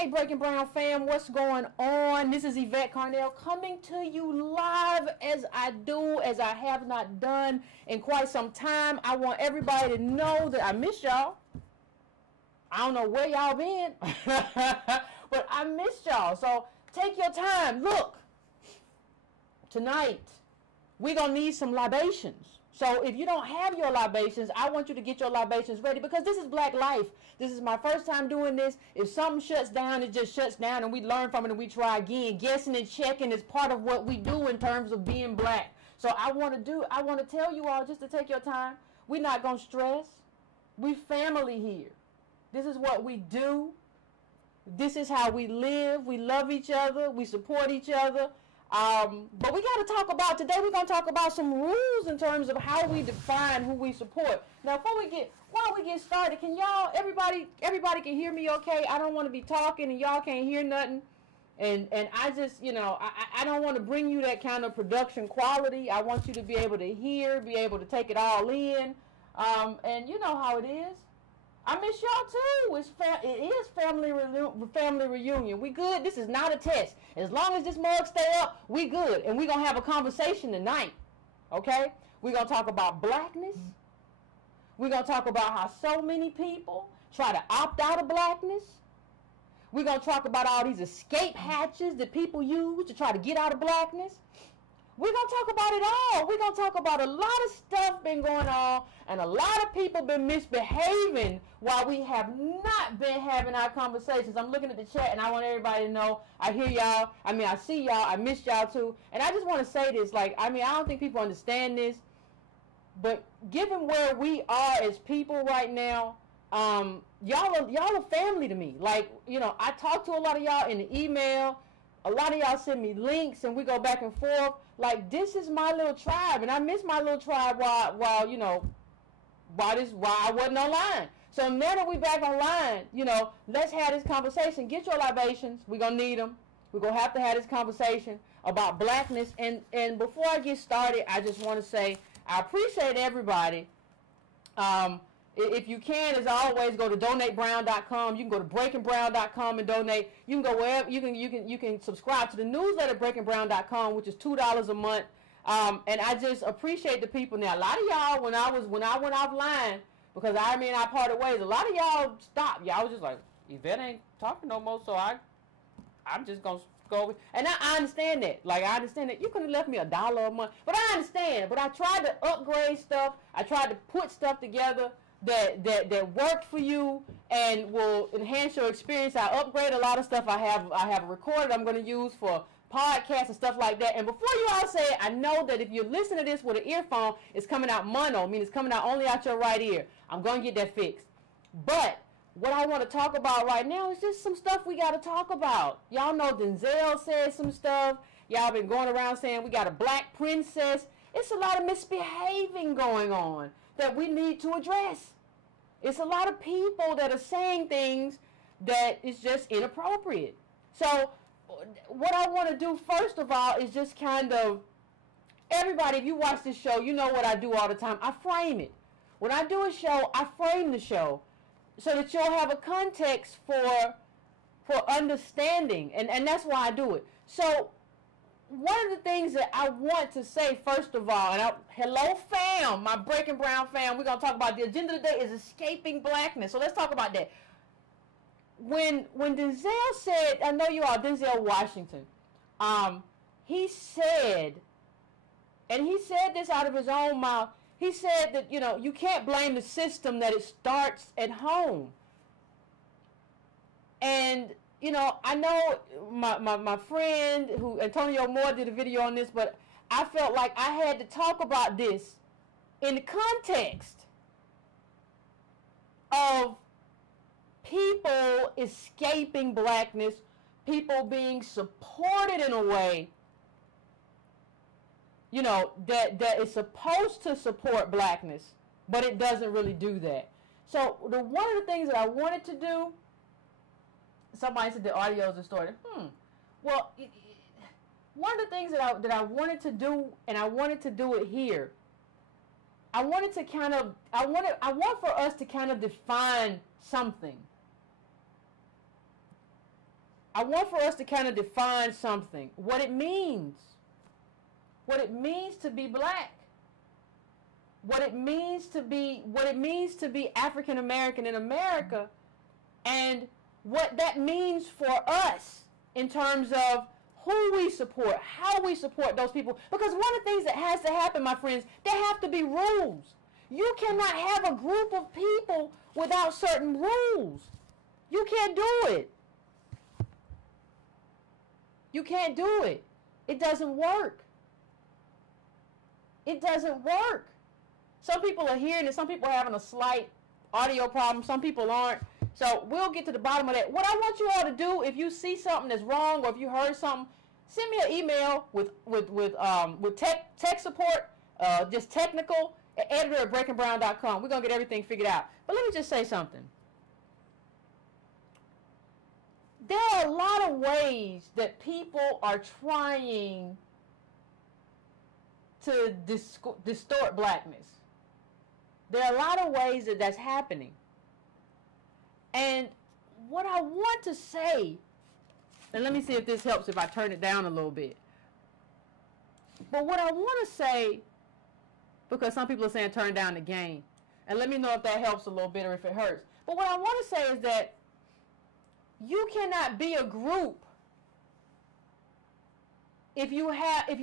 Hey, Breaking Brown fam, what's going on? This is Yvette Carnell coming to you live as I have not done in quite some time. I want everybody to know that I miss y'all. I don't know where y'all been, but I miss y'all. So take your time. Look, tonight we're going to need some libations. So if you don't have your libations, I want you to get your libations ready because this is Black life. This is my first time doing this. If something shuts down, it just shuts down and we learn from it and we try again. Guessing and checking is part of what we do in terms of being Black. So I want to tell you all just to take your time. We're not going to stress. We family here. This is what we do. This is how we live. We love each other. We support each other. But we got to talk about, today we're going to talk about some rules in terms of how we define who we support. Now, while we get started, can y'all, everybody can hear me okay? I don't want to be talking and y'all can't hear nothing. And I just, I don't want to bring you that kind of production quality. I want you to be able to hear, be able to take it all in. And you know how it is. I miss y'all too. It is family reunion. We good. This is not a test. As long as this mug stay up, we good. And we're going to have a conversation tonight. Okay? We're going to talk about blackness. We're going to talk about how so many people try to opt out of blackness. We're going to talk about all these escape hatches that people use to try to get out of blackness. We're going to talk about it all. We're going to talk about a lot of stuff been going on and a lot of people been misbehaving while we have not been having our conversations. I'm looking at the chat and I want everybody to know I hear y'all. I see y'all. I miss y'all too. And I just want to say this. I don't think people understand this. But given where we are as people right now, y'all are family to me. I talk to a lot of y'all in the email. A lot of y'all send me links and we go back and forth. This is my little tribe, and I miss my little tribe while I wasn't online. So now that we back online, let's have this conversation. Get your libations. We're going to need them. We're going to have this conversation about blackness. And before I get started, I just want to say I appreciate everybody. If you can, as always, go to donatebrown.com. You can go to breakingbrown.com and donate. You can go wherever. You can subscribe to the newsletter breakingbrown.com, which is $2 a month. And I just appreciate the people. Now, a lot of y'all, when I went offline, because I parted ways, a lot of y'all stopped. Y'all was just like, Yvette ain't talking no more, so I'm just gonna go. And I understand that. I understand that you could have left me $1 a month, but I understand. But I tried to upgrade stuff. I tried to put stuff together that worked for you and will enhance your experience. I upgrade a lot of stuff I have recorded. I'm going to use for podcasts and stuff like that. And before you all say it, I know that if you're listening to this with an earphone, it's coming out mono, meaning it's coming out only out your right ear. I'm going to get that fixed. But what I want to talk about right now is just some stuff we got to talk about. Y'all know Denzel said some stuff. Y'all been going around saying we got a black princess. It's a lot of misbehaving going on that we need to address. It's a lot of people that are saying things that is just inappropriate. So what I want to do first of all is just kind of, everybody, if you watch this show, you know what I do all the time. I frame it. When I do a show, I frame the show so that you'll have a context for understanding. And that's why I do it. So one of the things that I want to say, first of all, hello fam, my Breaking Brown fam, we're going to talk about the agenda today is escaping blackness. So let's talk about that. When Denzel said, I know you all, Denzel Washington, he said, and he said this out of his own mouth, he said that, you can't blame the system, that it starts at home. And I know my friend Antonio Moore did a video on this, but I felt like I had to talk about this in the context of people escaping blackness, people being supported in a way, that is supposed to support blackness, but it doesn't really do that. So one of the things that I wanted to do, somebody said the audio is distorted. Well, one of the things that I wanted to do, and I wanted to do it here, I want for us to kind of define something. I want for us to kind of define something, what it means to be black, what it means to be African American in America, and what that means for us in terms of who we support, how we support those people. Because one of the things that has to happen, my friends, there have to be rules. You cannot have a group of people without certain rules. You can't do it. You can't do it. It doesn't work. It doesn't work. Some people are hearing it. Some people are having a slight audio problem. Some people aren't. So we'll get to the bottom of that. What I want you all to do, if you see something that's wrong or if you heard something, send me an email with tech support, just technical, at editor@breakandbrown.com. We're going to get everything figured out. But let me just say something. There are a lot of ways that people are trying to distort blackness. There are a lot of ways that that's happening. And what I want to say, and let me see if this helps if I turn it down a little bit. But what I want to say, because some people are saying turn down the gain, and let me know if that helps a little bit or if it hurts. But what I want to say is that you cannot be a group if you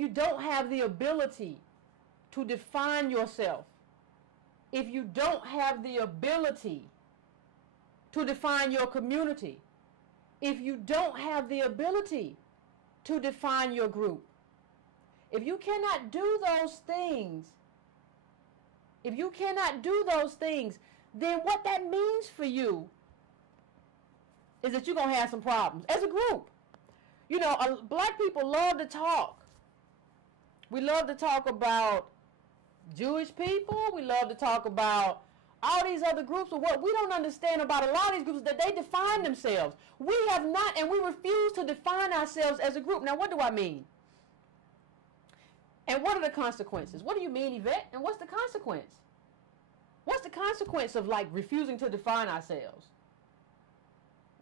don't have the ability to define yourself. If you don't have the ability to define your community. If you don't have the ability to define your group. If you cannot do those things, then what that means for you is that you're going to have some problems as a group. You know, black people love to talk. We love to talk about Jewish people. We love to talk about all these other groups. But what we don't understand about a lot of these groups is that they define themselves. We have not, and we refuse to define ourselves as a group. Now, what do I mean? And what are the consequences? What do you mean, Yvette? And what's the consequence? What's the consequence of, like, refusing to define ourselves?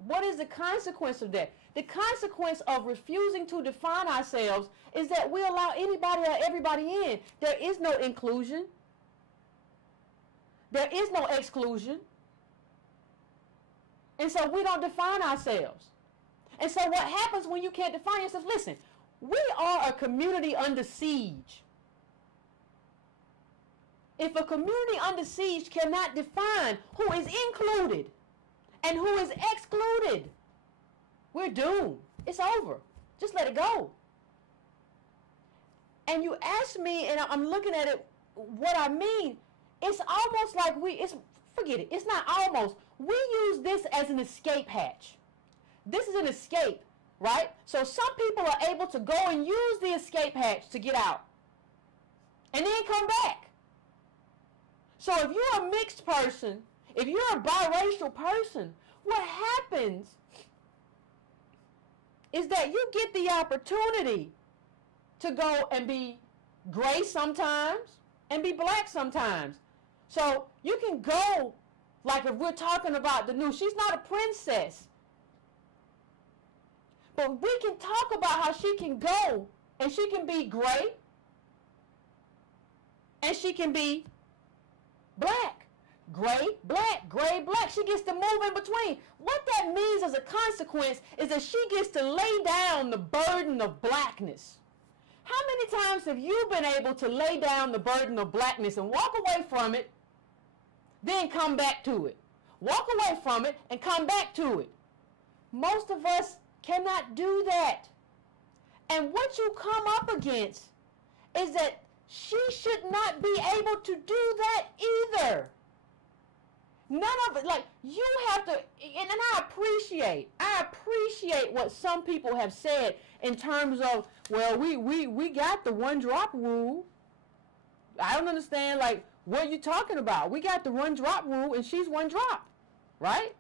What is the consequence of that? The consequence of refusing to define ourselves is that we allow anybody or everybody in. There is no inclusion. There is no exclusion. And so we don't define ourselves. And so what happens when you can't define yourself? Listen, we are a community under siege. If a community under siege cannot define who is included and who is excluded, we're doomed. It's over. Just let it go. And you ask me, and I'm looking at it, what I mean, it's almost like forget it. It's not almost. We use this as an escape hatch. This is an escape, right? So some people are able to go and use the escape hatch to get out and then come back. So if you're a mixed person, if you're a biracial person, what happens is that you get the opportunity to go and be gray sometimes and be black sometimes. So you can go, like if we're talking about the news, she's not a princess. But we can talk about how she can go and she can be gray and she can be black. Gray, black, gray, black. She gets to move in between. What that means as a consequence is that she gets to lay down the burden of blackness. How many times have you been able to lay down the burden of blackness and walk away from it, then come back to it? Walk away from it and come back to it. Most of us cannot do that. And what you come up against is that she should not be able to do that either. None of it, like, you have to, and I appreciate what some people have said in terms of, well, we got the one drop rule. I don't understand, like, what are you talking about? We got the one drop rule and she's one drop, right?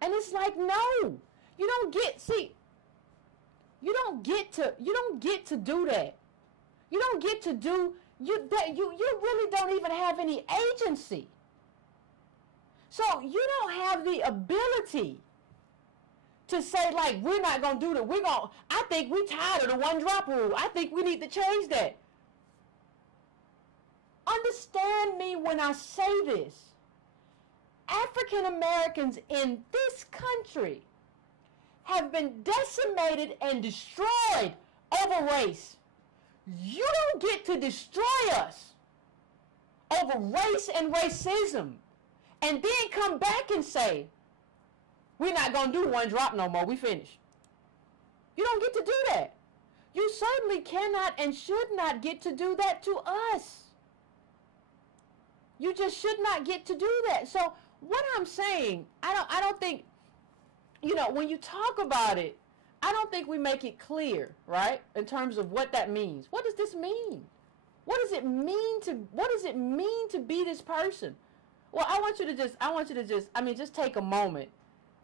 And it's like, no, you don't get to do that. You don't get to do, you really don't even have any agency. So you don't have the ability to say, like, we're not going to do that. I think we're tired of the one drop rule. I think we need to change that. Understand me when I say this. African Americans in this country have been decimated and destroyed over race. You don't get to destroy us over race and racism and then come back and say, we're not going to do one drop no more. We finished. You don't get to do that. You certainly cannot and should not get to do that to us. You just should not get to do that. So what I'm saying, I don't think, you know, when you talk about it, I don't think we make it clear, right? In terms of what that means. What does this mean? What does it mean to be this person? Well, I want you to just take a moment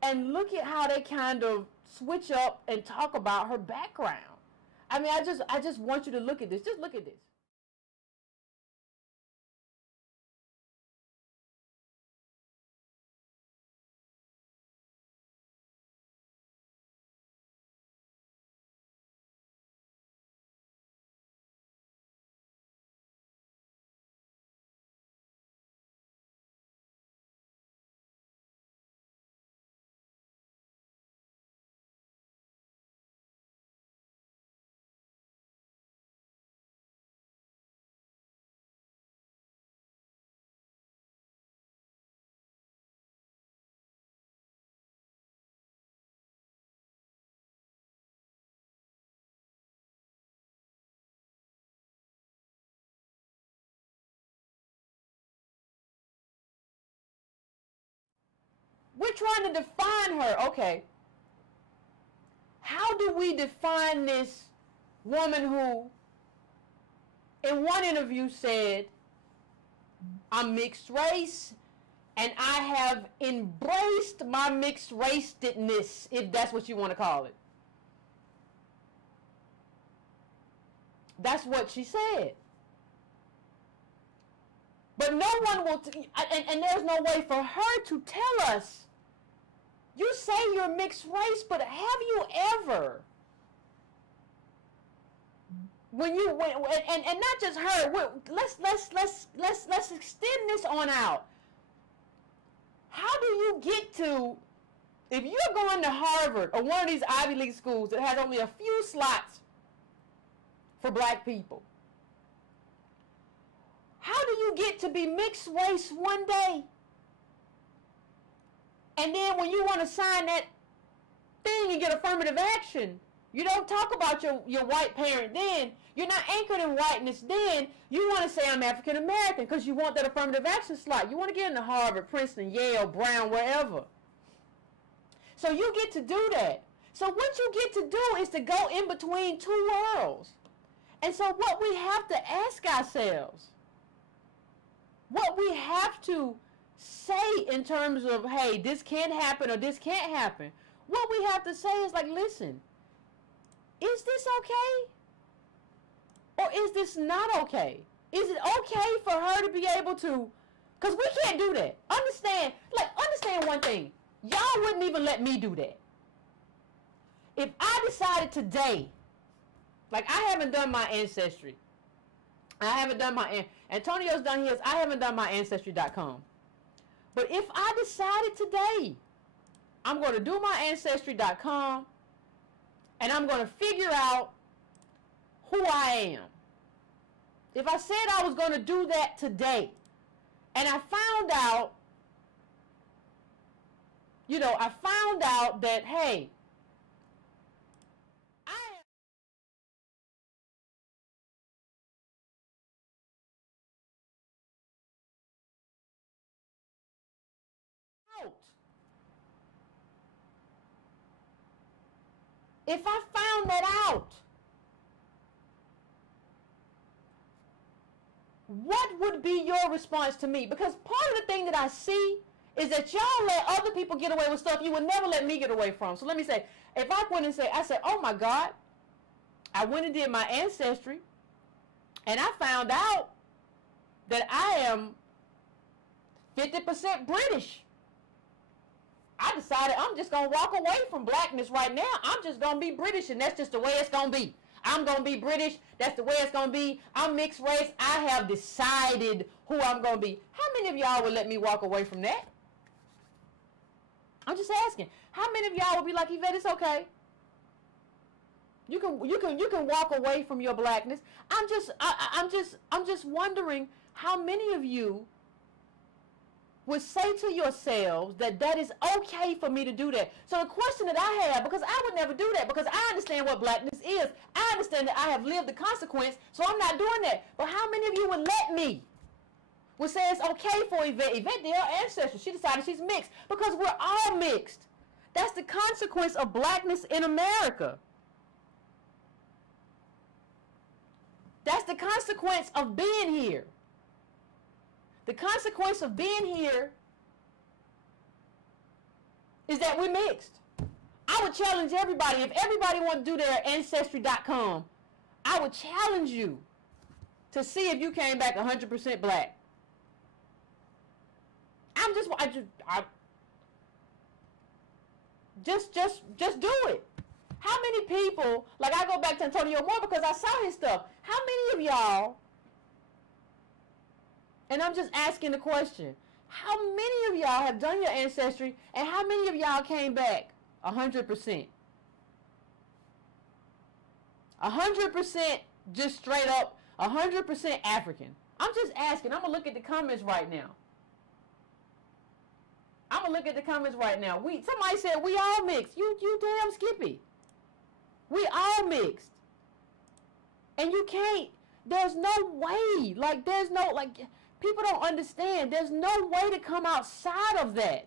and look at how they kind of switch up and talk about her background. I mean, I just want you to look at this. Just look at this. We're trying to define her. Okay. How do we define this woman who, in one interview, said, I'm mixed race, and I have embraced my mixed racedness, if that's what you want to call it. That's what she said. But no one will, and there's no way for her to tell us, you say you're mixed race, but have you ever, and not just her, let's extend this on out. How do you get to, if you're going to Harvard or one of these Ivy League schools that has only a few slots for black people, how do you get to be mixed race one day? And then when you want to sign that thing and get affirmative action, you don't talk about your white parent then. You're not anchored in whiteness then. You want to say I'm African American because you want that affirmative action slot. You want to get into Harvard, Princeton, Yale, Brown, wherever. So you get to do that. So what you get to do is to go in between two worlds. And so what we have to ask ourselves, what we have to say in terms of, hey, this can happen or this can't happen, what we have to say is like, listen, is this okay? Or is this not okay? Is it okay for her to be able to, because we can't do that. Understand one thing. Y'all wouldn't even let me do that. If I decided today, like I haven't done my ancestry. I haven't done my, Antonio's done his, I haven't done my ancestry.com. But if I decided today, I'm going to do my ancestry.com and I'm going to figure out who I am. If I said I was going to do that today and I found out, that, hey, if I found that out, what would be your response to me? Because part of the thing that I see is that y'all let other people get away with stuff you would never let me get away from. So let me say, if I went and I said, oh my God, I went and did my ancestry, and I found out that I am 50% British. I decided I'm just going to walk away from blackness right now. I'm just going to be British, and that's just the way it's going to be. I'm going to be British. That's the way it's going to be. I'm mixed race. I have decided who I'm going to be. How many of y'all would let me walk away from that? I'm just asking. How many of y'all would be like, Yvette, it's okay. You can walk away from your blackness. I'm just wondering how many of you would say to yourselves that that is okay for me to do that. So the question that I have, because I would never do that, because I understand what blackness is. I understand that I have lived the consequence, so I'm not doing that. But how many of you would let me? Would say it's okay for Yvette. Yvette, they're her ancestors. She decided she's mixed because we're all mixed. That's the consequence of blackness in America. That's the consequence of being here. The consequence of being here is that we're mixed. I would challenge everybody, if everybody want to do their ancestry.com, I would challenge you to see if you came back 100% black. Just do it. How many people, like I go back to Antonio Moore because I saw his stuff. How many of y'all, and I'm just asking the question, how many of y'all have done your ancestry and how many of y'all came back 100%? 100% just straight up, 100% African. I'm just asking. I'm going to look at the comments right now. Somebody said we all mixed. You damn Skippy. We all mixed. And you can't, there's no way, people don't understand. There's no way to come outside of that.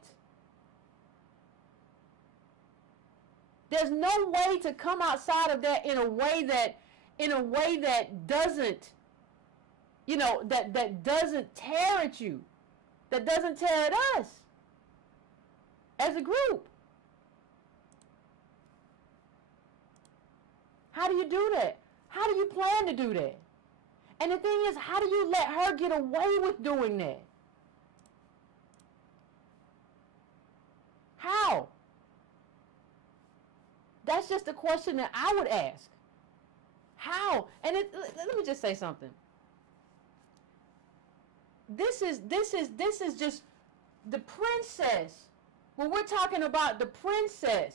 There's no way to come outside of that in a way that doesn't, that doesn't tear at you, that doesn't tear at us as a group. How do you do that? How do you plan to do that? And the thing is, how do you let her get away with doing that? How? That's just a question that I would ask. How? And let me just say something. This is just the princess. When we're talking about the princess,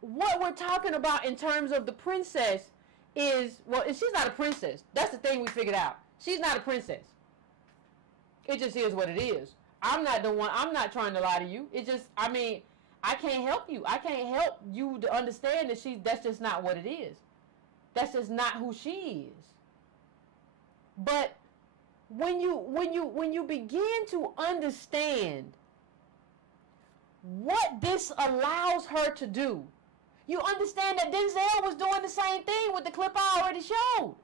what we're talking about in terms of the princess is, well, she's not a princess. That's the thing we figured out. She's not a princess. It just is what it is. I'm not the one, I'm not trying to lie to you. It just, I can't help you. I can't help you to understand that that's just not what it is. That's just not who she is. But when you begin to understand what this allows her to do, you understand that Denzel was doing the same thing with the clip I already showed.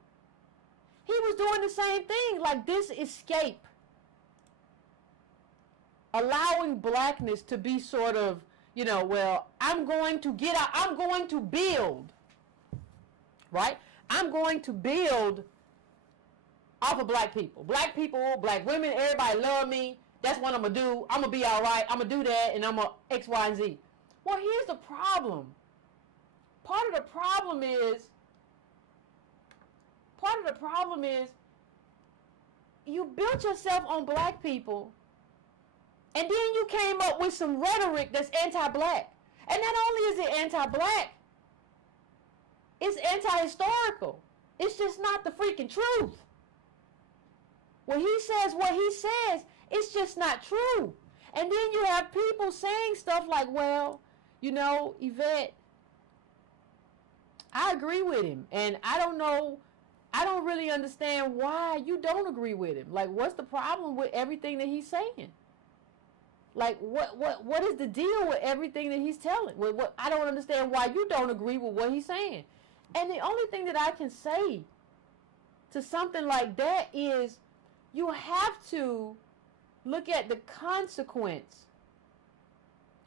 He was doing the same thing, like this escape. Allowing blackness to be sort of, well, I'm going to get out, I'm going to build, right? I'm going to build off of black people. Black people, black women, everybody love me. That's what I'm going to do. I'm going to be all right. I'm going to do that, and I'm going to X, Y, and Z. Well, here's the problem. Part of the problem is you built yourself on black people, and then you came up with some rhetoric that's anti-black. And not only is it anti-black, it's anti-historical. It's just not the freaking truth. When he says what he says, it's just not true. And then you have people saying stuff like, well, Yvette, I agree with him. And I don't really understand why you don't agree with him. Like, what's the problem with everything that he's saying? Like, what is the deal with everything that he's telling? I don't understand why you don't agree with what he's saying. And the only thing that I can say to something like that is you have to look at the consequence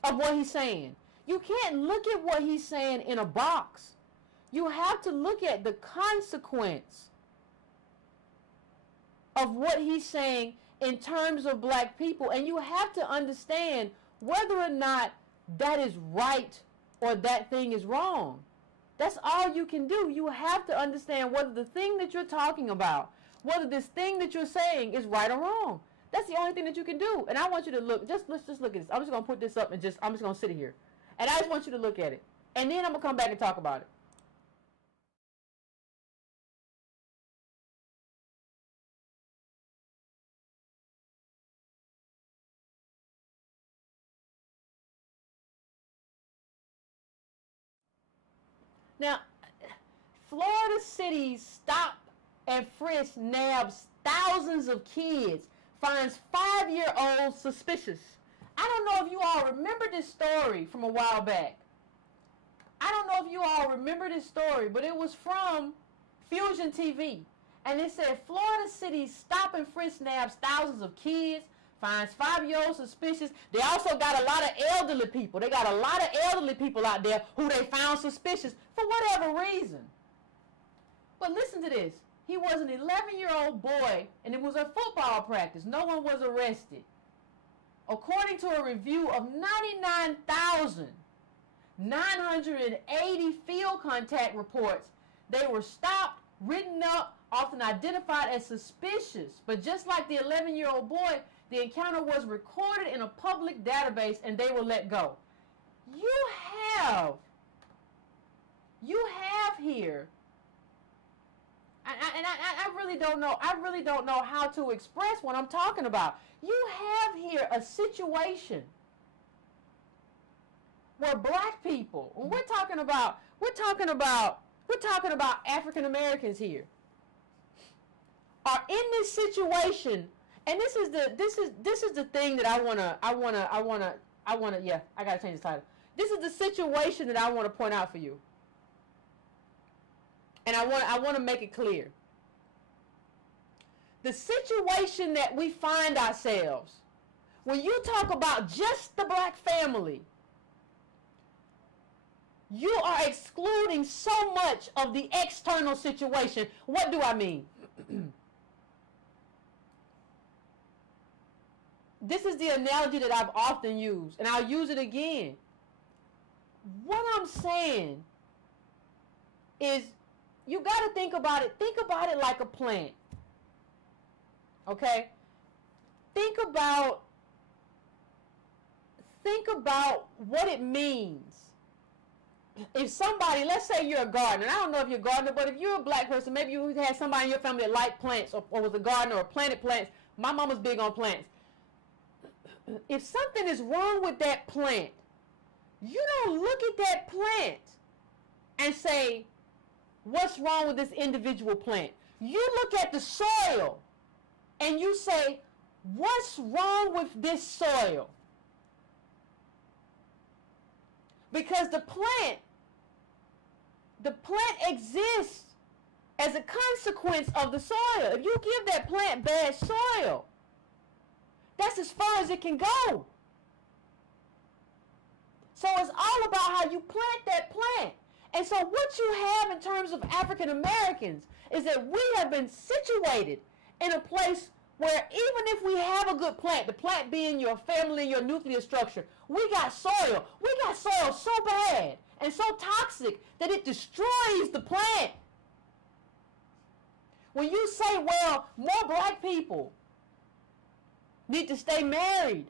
of what he's saying. You can't look at what he's saying in a box. You have to look at the consequence of what he's saying in terms of black people, and you have to understand whether or not that is right or that thing is wrong. That's all you can do. You have to understand whether the thing that you're talking about, whether this thing that you're saying is right or wrong. That's the only thing that you can do. And I want you to look, let's just look at this. I'm just going to put this up and I'm just going to sit here. And I just want you to look at it. And then I'm going to come back and talk about it. Now, Florida cities stop and frisk nabs thousands of kids, finds 5-year-olds suspicious. I don't know if you all remember this story from a while back. I don't know if you all remember this story, but it was from Fusion TV. And it said Florida cities stop and frisk nabs thousands of kids, finds 5-year-olds suspicious. They also got a lot of elderly people. They got a lot of elderly people out there who they found suspicious for whatever reason. But listen to this. He was an 11-year-old boy, and it was a football practice. No one was arrested. According to a review of 99,980 field contact reports, they were stopped, written up, often identified as suspicious. But just like the 11-year-old boy, the encounter was recorded in a public database and they were let go. You have here, and I really don't know how to express what I'm talking about. You have here a situation where black people, when we're talking about African Americans here, are in this situation. And this is the thing that I gotta change the title. This is the situation that I want to point out for you. And I want to make it clear. The situation that we find ourselves, when you talk about just the black family, you are excluding so much of the external situation. What do I mean? This is the analogy that I've often used, and I'll use it again. What I'm saying is you got to think about it like a plant. Okay? Think about what it means. If somebody, let's say you're a gardener, and I don't know if you're a gardener, but if you're a black person, maybe you had somebody in your family that liked plants or was a gardener or planted plants. My mama's big on plants. If something is wrong with that plant, you don't look at that plant and say, what's wrong with this individual plant? You look at the soil and you say, what's wrong with this soil? Because the plant exists as a consequence of the soil. If you give that plant bad soil, that's as far as it can go. So it's all about how you plant that plant. And so what you have in terms of African Americans is that we have been situated in a place where even if we have a good plant, the plant being your family, your nuclear structure, we got soil. We got soil so bad and so toxic that it destroys the plant. When you say, well, more black people need to stay married,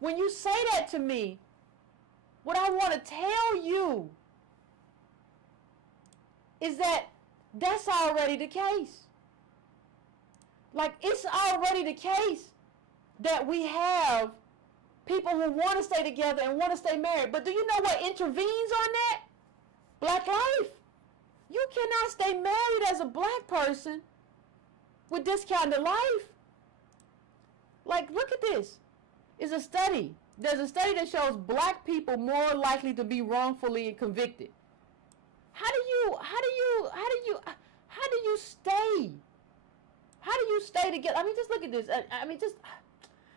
when you say that to me, what I want to tell you is that that's already the case. Like, it's already the case that we have people who want to stay together and want to stay married. But do you know what intervenes on that? Black life. You cannot stay married as a black person with this kind of life. Like, look at this. It's a study. There's a study that shows black people more likely to be wrongfully convicted. How do you stay? How do you stay together? I mean, just look at this.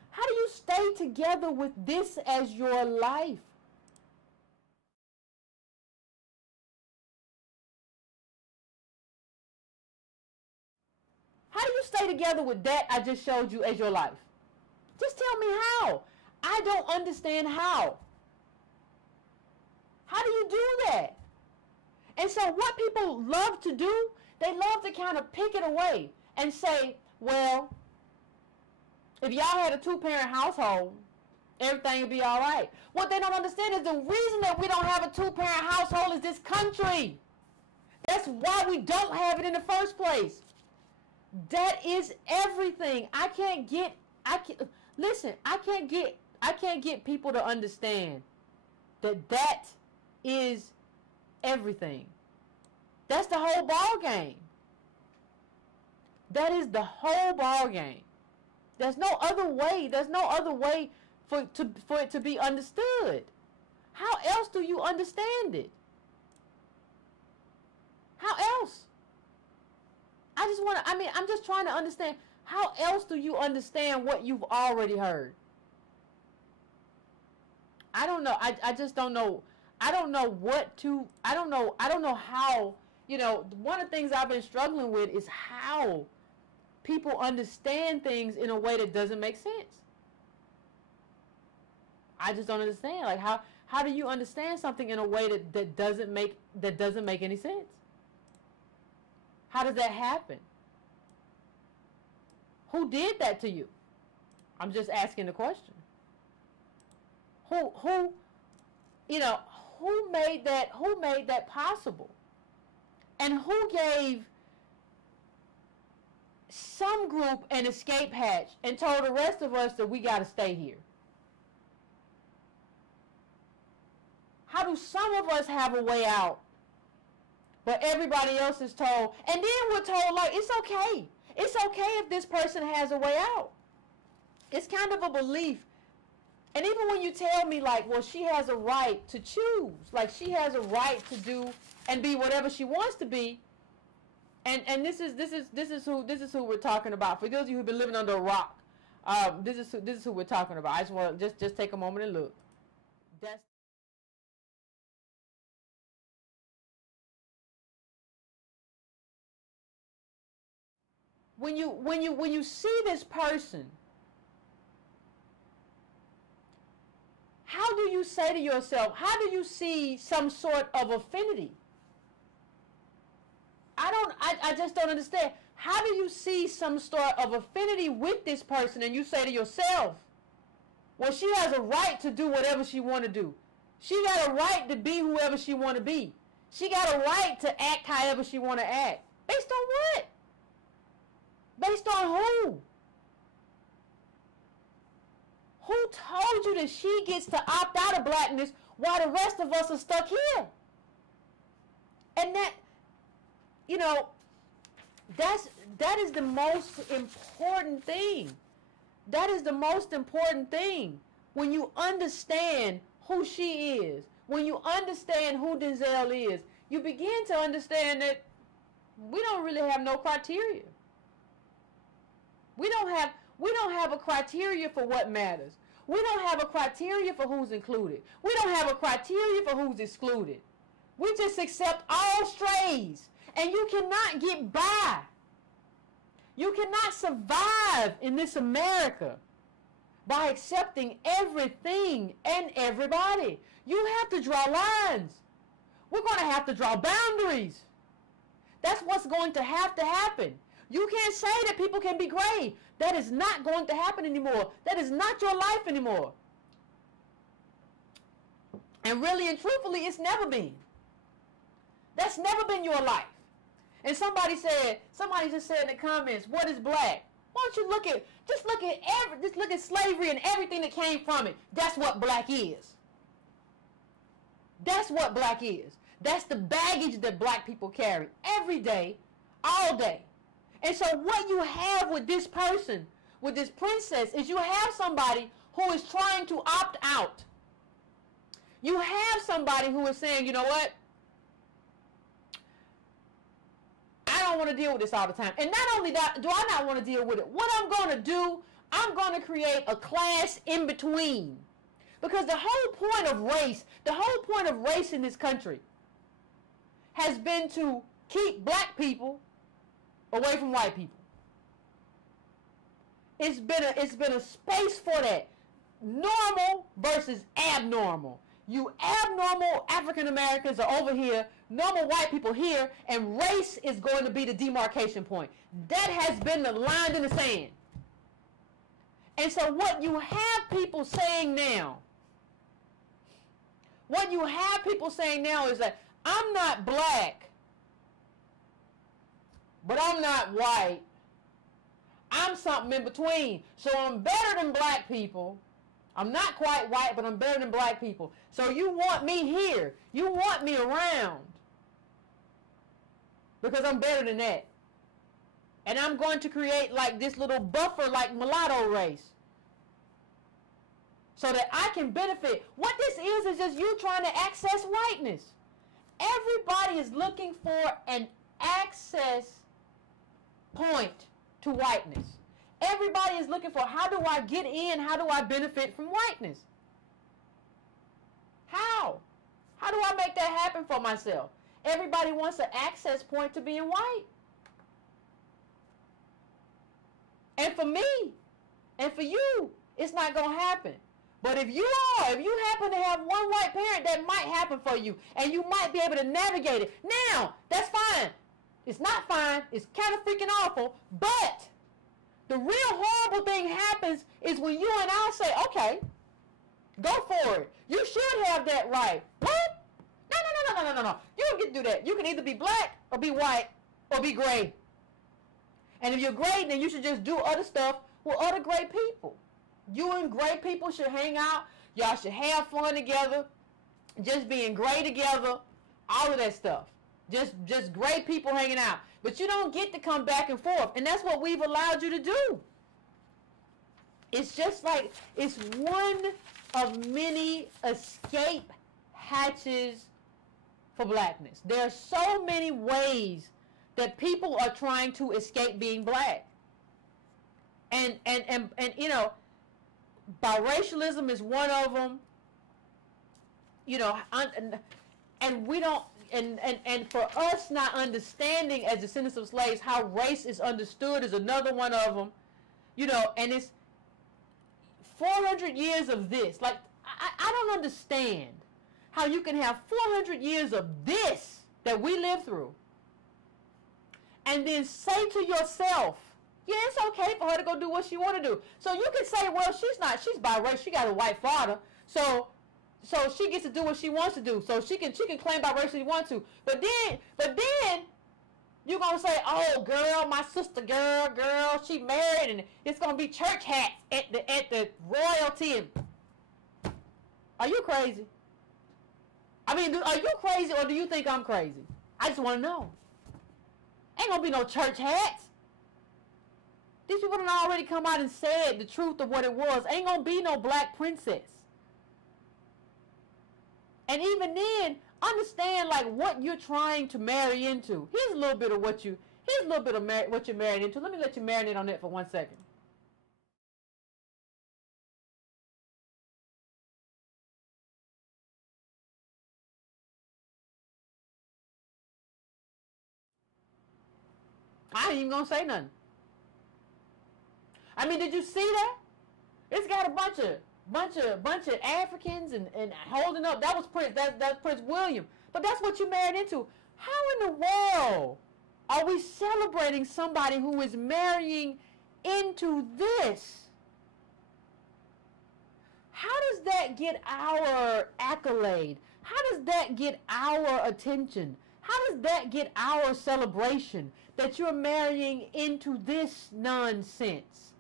How do you stay together with this as your life? How do you stay together with that I just showed you as your life? Just tell me how. I don't understand how. How do you do that? And so what people love to do, they love to kind of pick it away and say, well, if y'all had a two-parent household, everything would be all right. What they don't understand is the reason that we don't have a two-parent household is this country. That's why we don't have it in the first place. That is everything. I can't get people to understand that is everything. That's the whole ball game. That is the whole ball game. There's no other way. There's no other way for it to be understood. How else do you understand it? How else? I'm just trying to understand, how else do you understand what you've already heard? I don't know. I just don't know. I don't know how, one of the things I've been struggling with is how people understand things in a way that doesn't make sense. I just don't understand. Like, how do you understand something in a way that doesn't make any sense? How does that happen? Who did that to you? I'm just asking the question. Who made that possible? And who gave some group an escape hatch and told the rest of us that we got to stay here? How do some of us have a way out, but everybody else is told, and then we're told, like, it's okay. It's okay if this person has a way out. It's kind of a belief. And even when you tell me, like, well, she has a right to choose, like, she has a right to do and be whatever she wants to be. And this is who we're talking about. For those of you who've been living under a rock, this is who we're talking about. I just want to just take a moment and look. That's when you see this person, how do you say to yourself, how do you see some sort of affinity? I just don't understand. How do you see some sort of affinity with this person and you say to yourself, well, she has a right to do whatever she want to do. She got a right to be whoever she want to be. She got a right to act however she want to act. Based on what? Based on who? Who told you that she gets to opt out of blackness while the rest of us are stuck here? And that, that is the most important thing. That is the most important thing. When you understand who she is, when you understand who Denzel is, you begin to understand that we don't really have no criteria. We don't have a criteria for what matters. We don't have a criteria for who's included. We don't have a criteria for who's excluded. We just accept all strays. And you cannot get by. You cannot survive in this America by accepting everything and everybody. You have to draw lines. We're going to have to draw boundaries. That's what's going to happen. You can't say that people can be gray. That is not going to happen anymore. That is not your life anymore. And really and truthfully, it's never been. That's never been your life. And somebody just said in the comments, what is black? Why don't you look at slavery and everything that came from it. That's what black is. That's what black is. That's the baggage that black people carry every day, all day. And so what you have with this person, with this princess, is you have somebody who is trying to opt out. You have somebody who is saying, you know what? I don't want to deal with this all the time. And not only that, do I not want to deal with it. What I'm going to do, I'm going to create a class in between. Because the whole point of race in this country has been to keep black people away from white people. It's been a space for that. Normal versus abnormal. You abnormal African Americans are over here, normal white people here, and race is going to be the demarcation point. That has been the line in the sand. And so what you have people saying now, is that I'm not black, but I'm not white. I'm something in between. So I'm better than black people. I'm not quite white, but I'm better than black people. So you want me here. You want me around. Because I'm better than that. And I'm going to create like this little buffer like mulatto race. So that I can benefit. What this is just you trying to access whiteness. Everybody is looking for an access point to whiteness. Everybody is looking for, how do I get in? How do I benefit from whiteness? How? How do I make that happen for myself? Everybody wants an access point to being white. And for me, and for you, it's not going to happen. But if you happen to have one white parent, that might happen for you. And you might be able to navigate it. Now, that's fine. It's not fine. It's kind of freaking awful. But the real horrible thing happens is when you and I say, okay, go for it. You should have that right. What? No. You don't get to do that. You can either be black or be white or be gray. And if you're gray, then you should just do other stuff with other gray people. You and gray people should hang out. Y'all should have fun together. Just being gray together. All of that stuff. Just gray people hanging out. But you don't get to come back and forth. And that's what we've allowed you to do. It's just like, it's one of many escape hatches for blackness. There are so many ways that people are trying to escape being black. And you know, biracialism is one of them. You know, and we don't, and for us not understanding as descendants of slaves how race is understood is another one of them. You know, and it's 400 years of this. Like, I don't understand how you can have 400 years of this that we live through and then say to yourself, yeah, it's okay for her to go do what she want to do. So you can say, well, she's biracial. She got a white father. So she gets to do what she wants to do. So she can claim biracial if she wants to. But then you're going to say, oh, girl, my sister, girl, she married, and it's going to be church hats at the royalty. And are you crazy? I mean, are you crazy, or do you think I'm crazy? I just want to know. Ain't going to be no church hats. These people done already come out and said the truth of what it was. Ain't going to be no black princess. And even then, understand like what you're trying to marry into. Here's a little bit of what you're married into. Let me let you marinate on that for 1 second. I ain't even gonna say nothing. I mean, did you see that? It's got a bunch of Africans and holding up. That was Prince. That's Prince William. But that's what you married into. How in the world are we celebrating somebody who is marrying into this? How does that get our accolade? How does that get our attention? How does that get our celebration that you're marrying into this nonsense?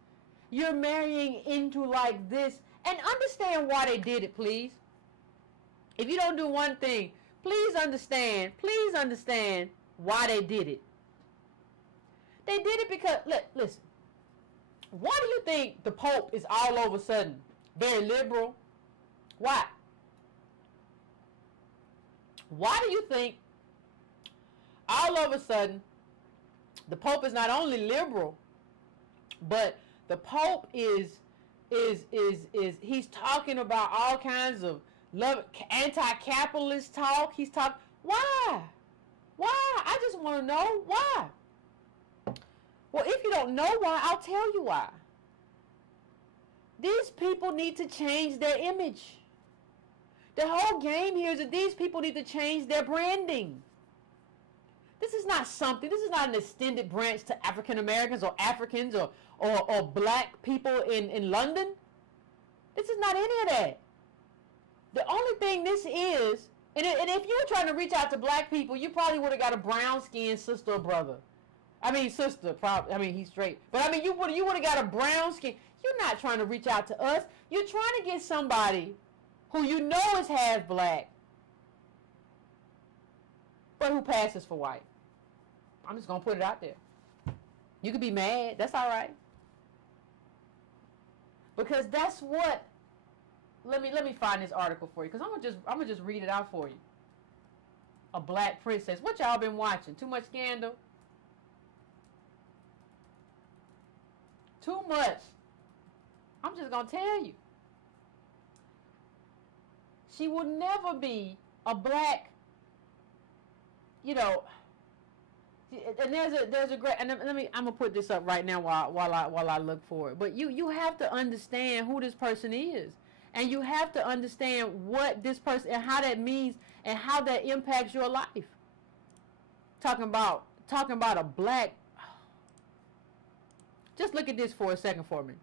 You're marrying into like this. And understand why they did it, please. If you don't do one thing, please understand why they did it. They did it because, listen, why do you think the Pope is all of a sudden very liberal? Why? Why do you think all of a sudden the Pope is not only liberal, but the Pope is he's talking about all kinds of anti-capitalist talk. He's talking. Why? I just want to know why. Well, if you don't know why, I'll tell you why. These people need to change their image. The whole game here is that these people need to change their branding. This is not something, this is not an extended branch to African Americans or Africans or black people in London. This is not any of that. The only thing this is, and if you were trying to reach out to black people, you probably would have got a brown-skinned sister or brother. I mean, sister, probably. I mean, he's straight. But I mean, you would have got a brown skin. You're not trying to reach out to us. You're trying to get somebody who you know is half black, but who passes for white. I'm just going to put it out there. You could be mad. That's all right. Because that's what, let me find this article for you, because I'm gonna just read it out for you. A black princess. What y'all been watching? Too much scandal? Too much. I'm just going to tell you. She will never be a black, you know, and there's a great, and I'm going to put this up right now while I look for it. But you have to understand who this person is. And you have to understand what this person, and how that means, and how that impacts your life. Talking about a black, just look at this for a second for me.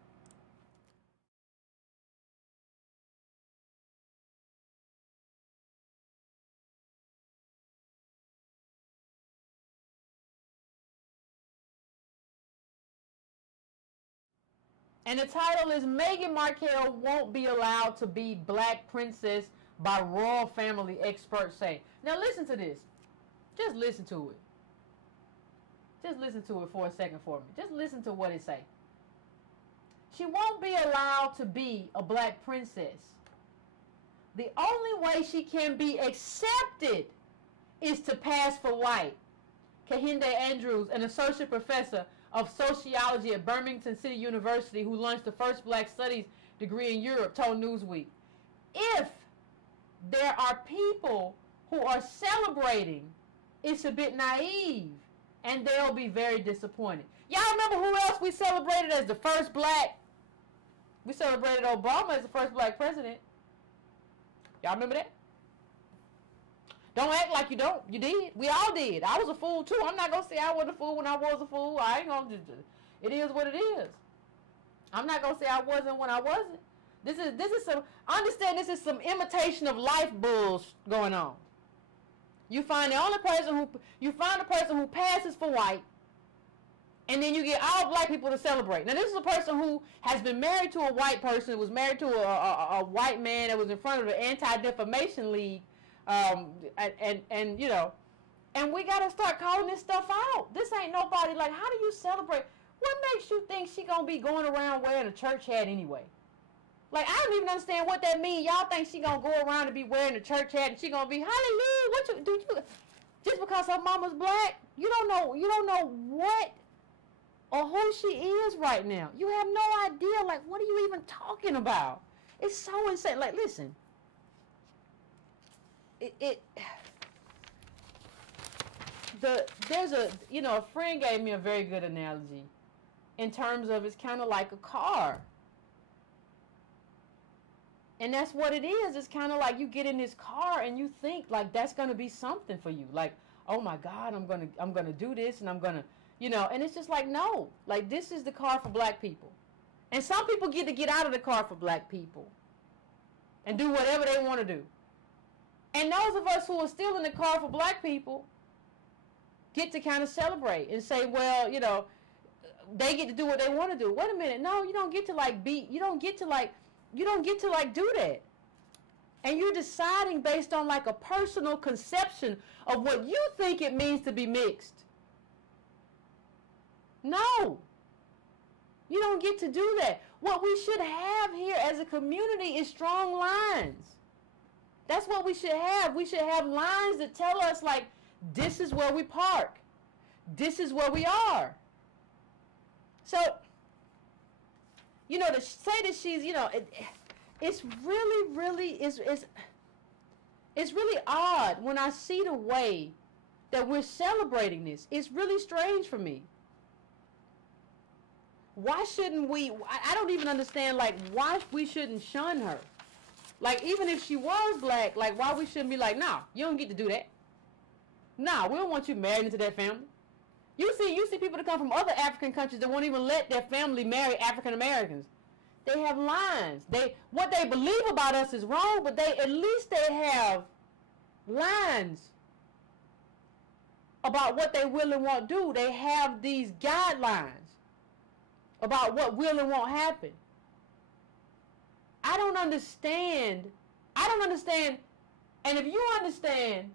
And the title is Meghan Markle won't be allowed to be black princess by royal family, experts say. Now listen to this. Just listen to it. Just listen to it for a second for me. Just listen to what it say. She won't be allowed to be a black princess. The only way she can be accepted is to pass for white. Kehinde Andrews, an associate professor of sociology at Birmingham City University, who launched the first black studies degree in Europe, told Newsweek, if there are people who are celebrating, it's a bit naive, and they'll be very disappointed. Y'all remember who else we celebrated as the first black? We celebrated Obama as the first black president. Y'all remember that? Don't act like you don't. You did. We all did. I was a fool too. I'm not going to say I wasn't a fool when I was a fool. I ain't going to. It is what it is. I'm not going to say I wasn't when I wasn't. This is some, understand this is some imitation of life bulls going on. You find a person who passes for white, and then you get all black people to celebrate. Now this is a person who has been married to a white person, was married to a white man that was in front of the Anti-Defamation League. And you know, and we got to start calling this stuff out. This ain't nobody, like, how do you celebrate? What makes you think she gonna be going around wearing a church hat anyway? Like, I don't even understand what that means. Y'all think she gonna go around and be wearing a church hat and she gonna be hallelujah? What you do? You just because her mama's black, you don't know what or who she is right now. You have no idea. Like, what are you even talking about? It's so insane. Like, listen. There's a, you know, a friend gave me a very good analogy in terms of it's kind of like a car. And that's what it is. It's kind of like you get in this car and you think like that's going to be something for you. Like, oh my God, I'm going to do this, and I'm going to, you know, and it's just like, no, like, this is the car for black people. And some people get to get out of the car for black people and do whatever they want to do. And those of us who are still in the car for black people get to kind of celebrate and say, well, you know, they get to do what they want to do. Wait a minute. No, you don't get to like you don't get to like do that. And you're deciding based on like a personal conception of what you think it means to be mixed. No. You don't get to do that. What we should have here as a community is strong lines. That's what we should have. We should have lines that tell us, like, this is where we park. This is where we are. So, you know, to say that she's, you know, it's really, it's really odd when I see the way that we're celebrating this. It's really strange for me. why shouldn't we, I don't even understand, like, why we shouldn't shun her. Like, even if she was black, like, why we shouldn't be like, nah, you don't get to do that. Nah, we don't want you married into that family. You see people that come from other African countries that won't even let their family marry African Americans. They have lines. What they believe about us is wrong, but at least they have lines about what they will and won't do. They have these guidelines about what will and won't happen. I don't understand. And if you understand,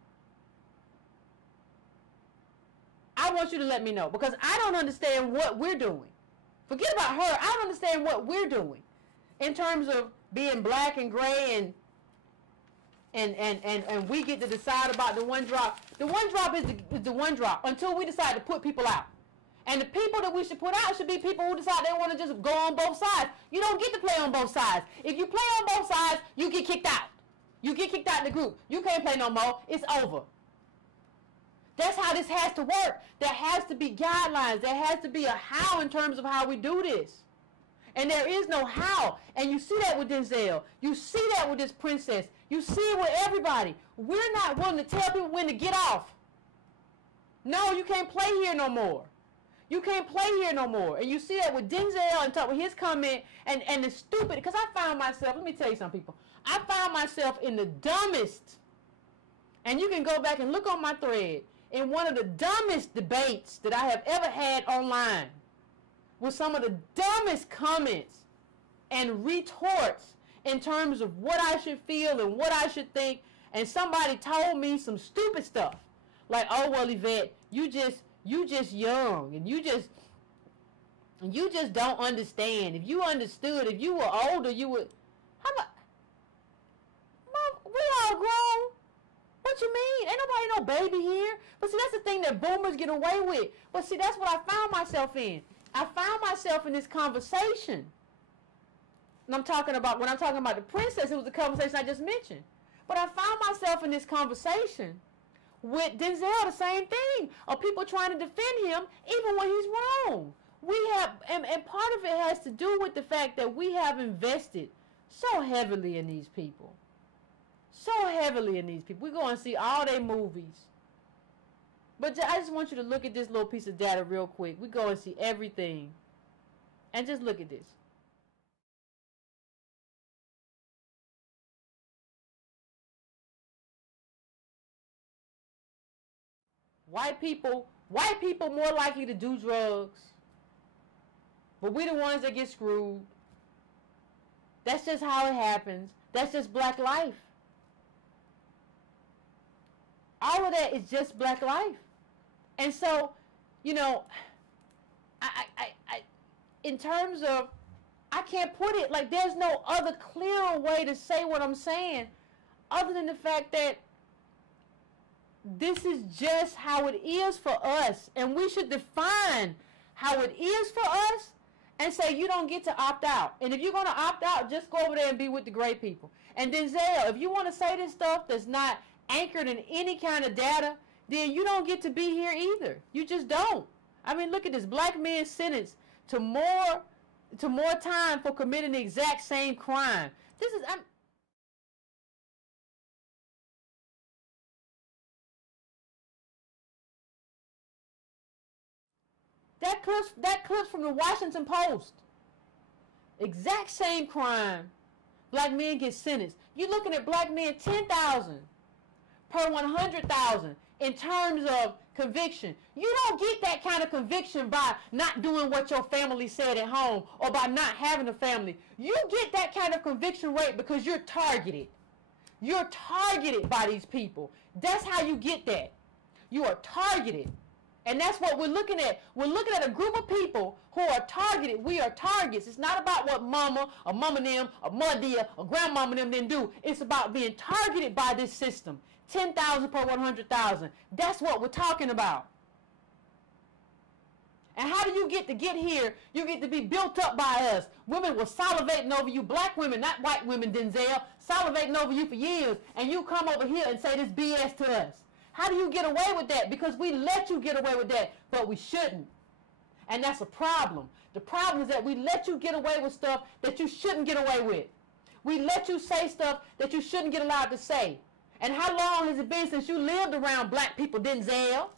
I want you to let me know, because I don't understand what we're doing. Forget about her. I don't understand what we're doing in terms of being black and gray, and we get to decide about the one drop. The one drop is the one drop until we decide to put people out. And the people that we should put out should be people who decide they want to just go on both sides. You don't get to play on both sides. If you play on both sides, you get kicked out. You get kicked out of the group. You can't play no more. It's over. That's how this has to work. There has to be guidelines. There has to be a how in terms of how we do this. And there is no how. And you see that with Denzel. You see that with this princess. You see it with everybody. We're not willing to tell people when to get off. No, you can't play here no more. You can't play here no more. And you see that with Denzel and talk with his comment and the stupid, because I found myself, let me tell you something, people. I found myself in the dumbest, and you can go back and look on my thread, in one of the dumbest debates that I have ever had online, with some of the dumbest comments and retorts in terms of what I should feel and what I should think. And somebody told me some stupid stuff. Like, oh, well, Yvette, you just young, and you just don't understand. If you understood, if you were older, you would. How about, Mom, we all grown. What you mean? Ain't nobody no baby here. But see, that's the thing that boomers get away with. But see, that's what I found myself in. I found myself in this conversation. And I'm talking about, when I'm talking about the princess, it was the conversation I just mentioned. But I found myself in this conversation with Denzel, the same thing, of people trying to defend him even when he's wrong. We have, and part of it has to do with the fact that we have invested so heavily in these people. So heavily in these people. We go and see all their movies. But I just want you to look at this little piece of data real quick. We go and see everything. And just look at this. White people more likely to do drugs. But we the ones that get screwed. That's just how it happens. That's just black life. All of that is just black life. And so, you know, I in terms of, I can't put it, like, there's no other clearer way to say what I'm saying other than the fact that this is just how it is for us. And we should define how it is for us and say you don't get to opt out. And if you're going to opt out, just go over there and be with the great people. And Denzel, if you want to say this stuff that's not anchored in any kind of data, then you don't get to be here either. You just don't. I mean, look at this. Black men sentenced to more time for committing the exact same crime. This is... That clip's from the Washington Post. Exact same crime. Black men get sentenced. You're looking at black men 10,000 per 100,000 in terms of conviction. You don't get that kind of conviction by not doing what your family said at home or by not having a family. You get that kind of conviction rate because you're targeted. You're targeted by these people. That's how you get that. You are targeted. And that's what we're looking at. We're looking at a group of people who are targeted. We are targets. It's not about what mama or mama them or muddia or grandmama them didn't do. It's about being targeted by this system. 10,000 per 100,000. That's what we're talking about. And how do you get here? You get to be built up by us. Women were salivating over you. Black women, not white women, Denzel, salivating over you for years. And you come over here and say this BS to us. How do you get away with that? Because we let you get away with that, but we shouldn't. And that's a problem. The problem is that we let you get away with stuff that you shouldn't get away with. We let you say stuff that you shouldn't get allowed to say. And how long has it been since you lived around black people, Denzel?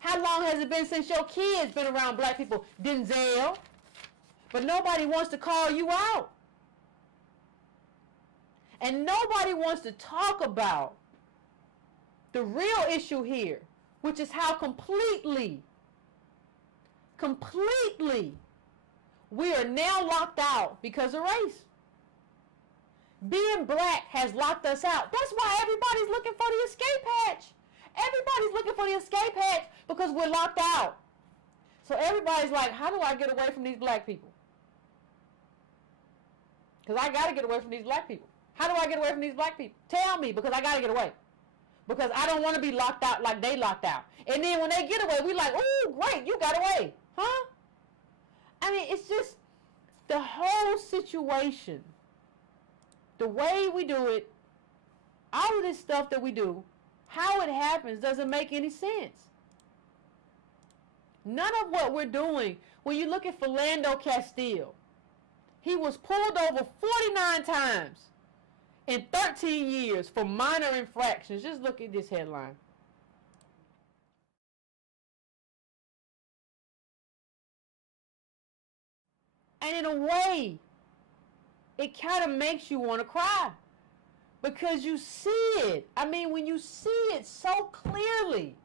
How long has it been since your kids been around black people, Denzel? But nobody wants to call you out. And nobody wants to talk about the real issue here, which is how completely, we are now locked out because of race. Being black has locked us out. That's why everybody's looking for the escape hatch. Everybody's looking for the escape hatch because we're locked out. So everybody's like, how do I get away from these black people? Because I got to get away from these black people. How do I get away from these black people? Tell me, because I got to get away. Because I don't want to be locked out like they locked out. And then when they get away, we like, ooh, great, you got away. Huh? I mean, it's just the whole situation. The way we do it, all of this stuff that we do, how it happens doesn't make any sense. None of what we're doing, when you look at Philando Castile, he was pulled over 49 times in 13 years for minor infractions. Just look at this headline. And in a way, it kind of makes you want to cry because you see it. I mean, when you see it so clearly,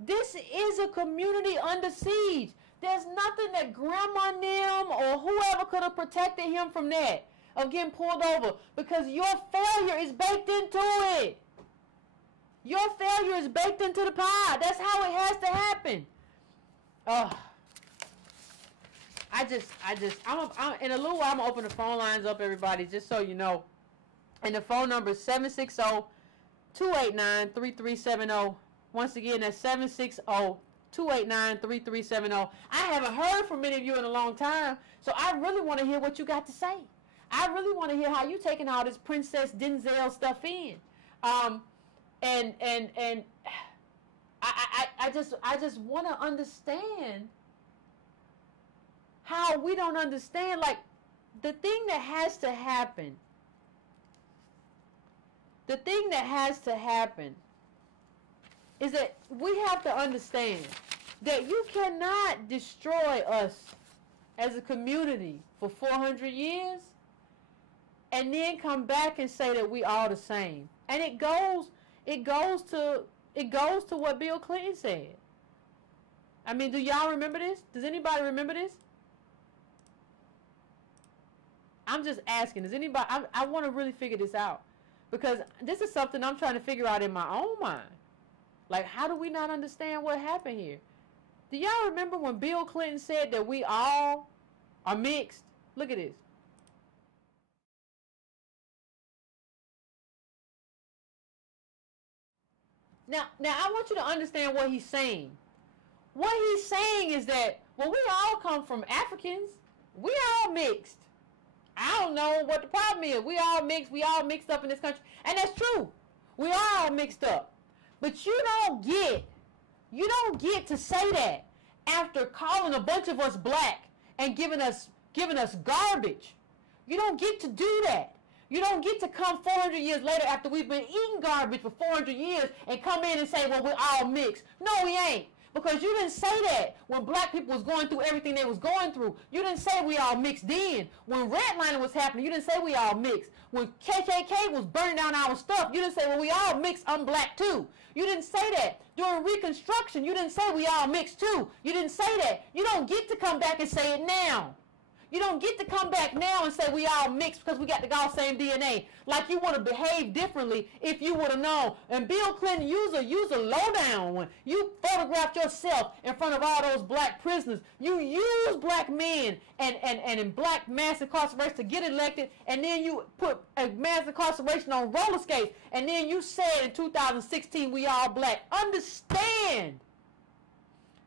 this is a community under siege. There's nothing that grandma and them or whoever could have protected him from that, of getting pulled over, because your failure is baked into it. Your failure is baked into the pie. That's how it has to happen. I'm in a little while, I'm going to open the phone lines up, everybody, just so you know. And the phone number is 760-289-3370. Once again, that's 760-289-3370. I haven't heard from many of you in a long time, so I really want to hear what you got to say. I really want to hear how you taking all this Princess Denzel stuff in. I just want to understand how we don't understand, like, the thing that has to happen is that we have to understand that you cannot destroy us as a community for 400 years and then come back and say that we all the same. And it goes to what Bill Clinton said. I mean, do y'all remember this? Does anybody remember this? I'm just asking. Does anybody? I want to really figure this out, because this is something I'm trying to figure out in my own mind. Like, how do we not understand what happened here? Do y'all remember when Bill Clinton said that we all are mixed? Look at this. Now I want you to understand what he's saying. What he's saying is that, well, we all come from Africans. We all mixed. I don't know what the problem is. We all mixed up in this country. And that's true. We are all mixed up. But you don't get to say that after calling a bunch of us black and giving us garbage. You don't get to do that. You don't get to come 400 years later after we've been eating garbage for 400 years and come in and say, well, we're all mixed. No, we ain't. Because you didn't say that when black people was going through everything they was going through. You didn't say we all mixed in. When redlining was happening, you didn't say we all mixed. When KKK was burning down our stuff, you didn't say, well, we all mixed, I'm black too. You didn't say that. During Reconstruction, you didn't say we all mixed too. You didn't say that. You don't get to come back and say it now. You don't get to come back now and say we all mixed because we got the all same DNA. Like you would have behaved differently if you would have known. And Bill Clinton, you was a lowdown one. You photographed yourself in front of all those black prisoners. You used black men and in black mass incarceration to get elected, and then you put a mass incarceration on roller skates, and then you said in 2016 we all black. Understand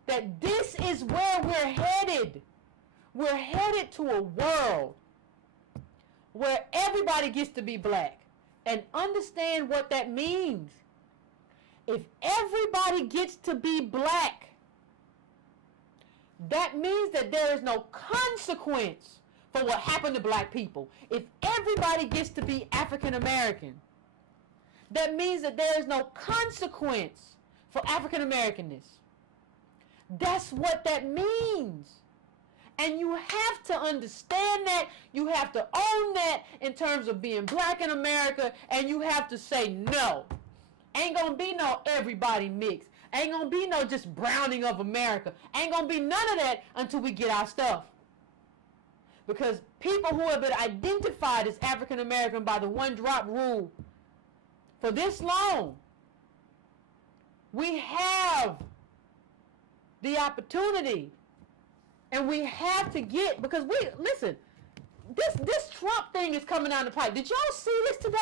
that this is where we're headed. We're headed to a world where everybody gets to be black, and understand what that means. If everybody gets to be black, that means that there is no consequence for what happened to black people. If everybody gets to be African American, that means that there is no consequence for African Americanness. That's what that means. And you have to understand that. You have to own that in terms of being black in America. And you have to say no. Ain't gonna be no everybody mix. Ain't gonna be no just browning of America. Ain't gonna be none of that until we get our stuff. Because people who have been identified as African American by the one drop rule for this long, we have the opportunity, and we have to get, because listen, this Trump thing is coming down the pipe. Did y'all see this today?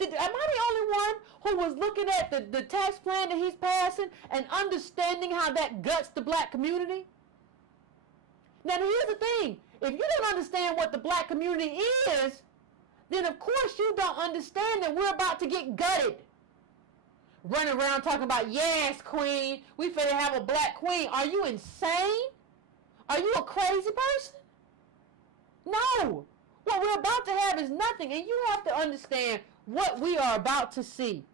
Am I the only one who was looking at the tax plan that he's passing and understanding how that guts the black community? Now here's the thing. If you don't understand what the black community is, then of course you don't understand that we're about to get gutted. Running around talking about, yes, queen, we finna have a black queen. Are you insane? Are you a crazy person? No. What we're about to have is nothing. And you have to understand what we are about to see.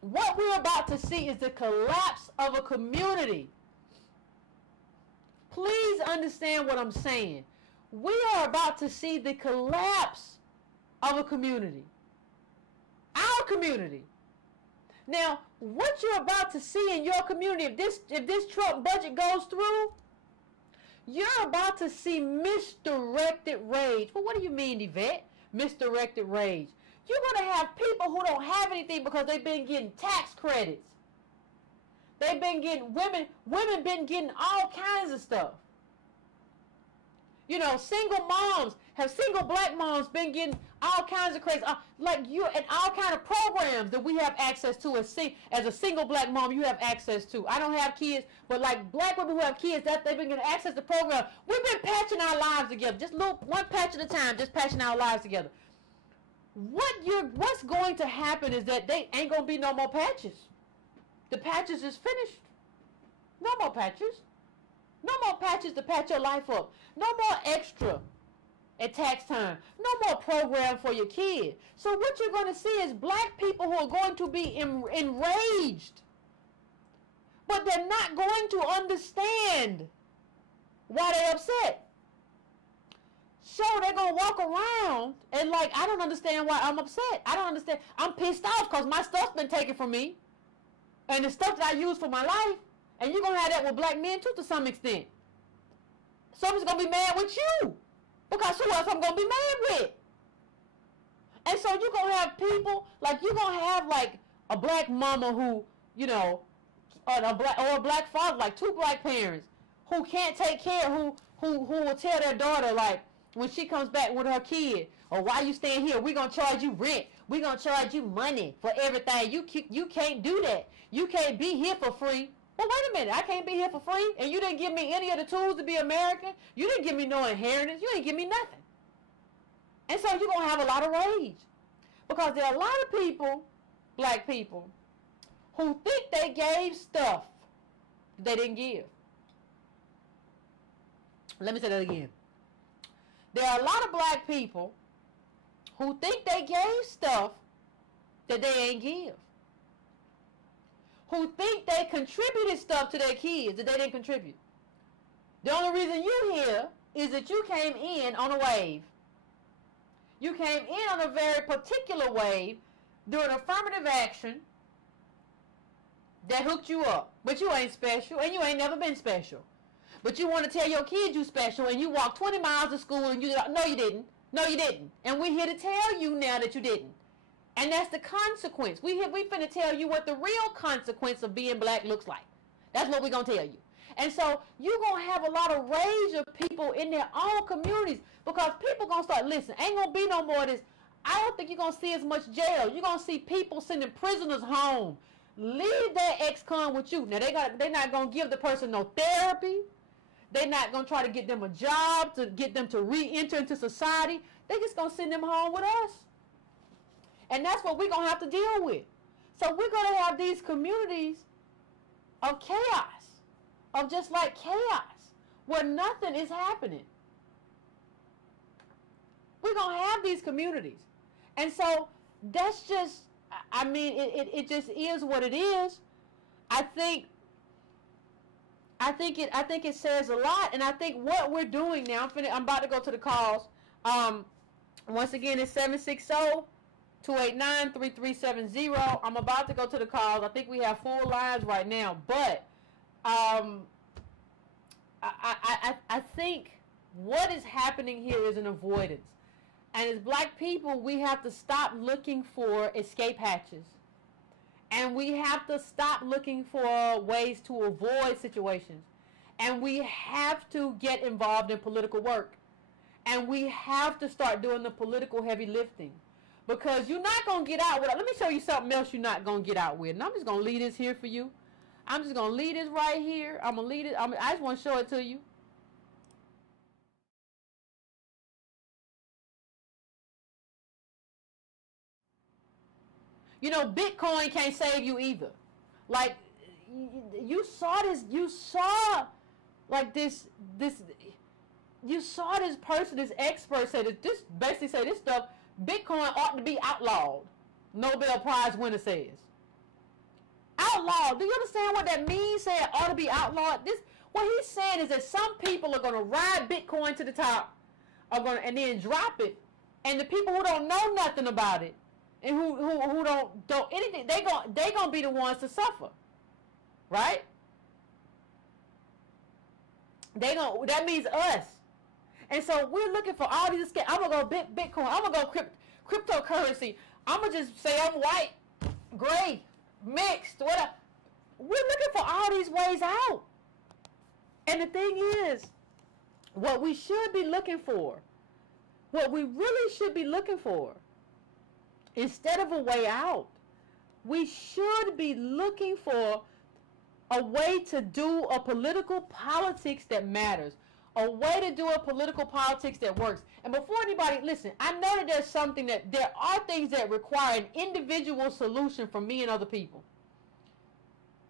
What we're about to see is the collapse of a community. Please understand what I'm saying. We are about to see the collapse of a community. Our community. Now, what you're about to see in your community, if this Trump budget goes through, you're about to see misdirected rage. Well, what do you mean, Yvette? Misdirected rage. You're going to have people who don't have anything because they've been getting tax credits. They've been getting, women been getting all kinds of stuff. You know, single black moms been getting all kinds of crazy, and all kind of programs that we have access to as a single black mom you have access to. I don't have kids, but like black women who have kids, that they've been getting access to programs. We've been patching our lives together, just one patch at a time, just patching our lives together. What's going to happen is that they ain't gonna be no more patches. The patches is finished. No more patches. No more patches to patch your life up. No more extra at tax time. No more program for your kid. So what you're going to see is black people who are going to be enraged. But they're not going to understand why they're upset. So they're going to walk around and like, I don't understand why I'm upset. I don't understand. I'm pissed off because my stuff's been taken from me. And the stuff that I use for my life. And you're going to have that with black men too to some extent. Someone's going to be mad with you. Because who else I'm going to be mad with? And so you're going to have people, like you're going to have like a black mama who, you know, or a black father, like two black parents who can't take care, who will tell their daughter like when she comes back with her kid, or why you staying here? We're going to charge you rent. We're going to charge you money for everything. You can't do that. You can't be here for free. Well, wait a minute. I can't be here for free, and you didn't give me any of the tools to be American. You didn't give me no inheritance. You didn't give me nothing. And so you're going to have a lot of rage. Because there are a lot of people, black people, who think they gave stuff they didn't give. Let me say that again. There are a lot of black people who think they gave stuff that they ain't give. Who think they contributed stuff to their kids that they didn't contribute. The only reason you're here is that you came in on a wave. You came in on a very particular wave doing affirmative action that hooked you up. But you ain't special, and you ain't never been special. But you want to tell your kids you special, and you walk 20 miles to school, and you no, you didn't. No, you didn't. And we're here to tell you now that you didn't. And that's the consequence. We finna tell you what the real consequence of being black looks like. That's what we're going to tell you. And so you're going to have a lot of rage of people in their own communities because people going to start, listen, ain't going to be no more of this. I don't think you're going to see as much jail. You're going to see people sending prisoners home. Leave that ex-con with you. Now, they're not going to give the person no therapy. They're not going to try to get them a job to get them to re-enter into society. They're just going to send them home with us. And that's what we're going to have to deal with. So we're going to have these communities of chaos, of just like chaos, where nothing is happening. We're going to have these communities. And so that's just, I mean, it just is what it is. I think it says a lot, and I think what we're doing now, I'm about to go to the calls. Once again, it's 760-289-3370. I'm about to go to the calls. I think we have 4 lines right now, but I think what is happening here is an avoidance. And as black people, we have to stop looking for escape hatches. And we have to stop looking for ways to avoid situations. And we have to get involved in political work. And we have to start doing the political heavy lifting. Because you're not going to get out with it. Let me show you something else you're not going to get out with. And I'm just going to leave this here for you. I'm just going to leave this right here. I'm going to leave it. I just want to show it to you. You know, Bitcoin can't save you either. Like, you saw this, you saw this person, this expert say that this, basically say this stuff, Bitcoin ought to be outlawed. Nobel Prize winner says. Outlawed. Do you understand what that means, say it ought to be outlawed? What he's saying is that some people are going to ride Bitcoin to the top, and then drop it, and the people who don't know nothing about it, and who don't anything, they gonna be the ones to suffer, right? That means us. And so we're looking for all these. I'm gonna go Bitcoin. I'm gonna go cryptocurrency. I'm gonna just say I'm white, gray, mixed, whatever. We're looking for all these ways out. And the thing is, what we should be looking for, what we really should be looking for, instead of a way out, we should be looking for a way to do a political politics that matters, a way to do a political politics that works. And before anybody, listen, I know that there are things that require an individual solution from me and other people.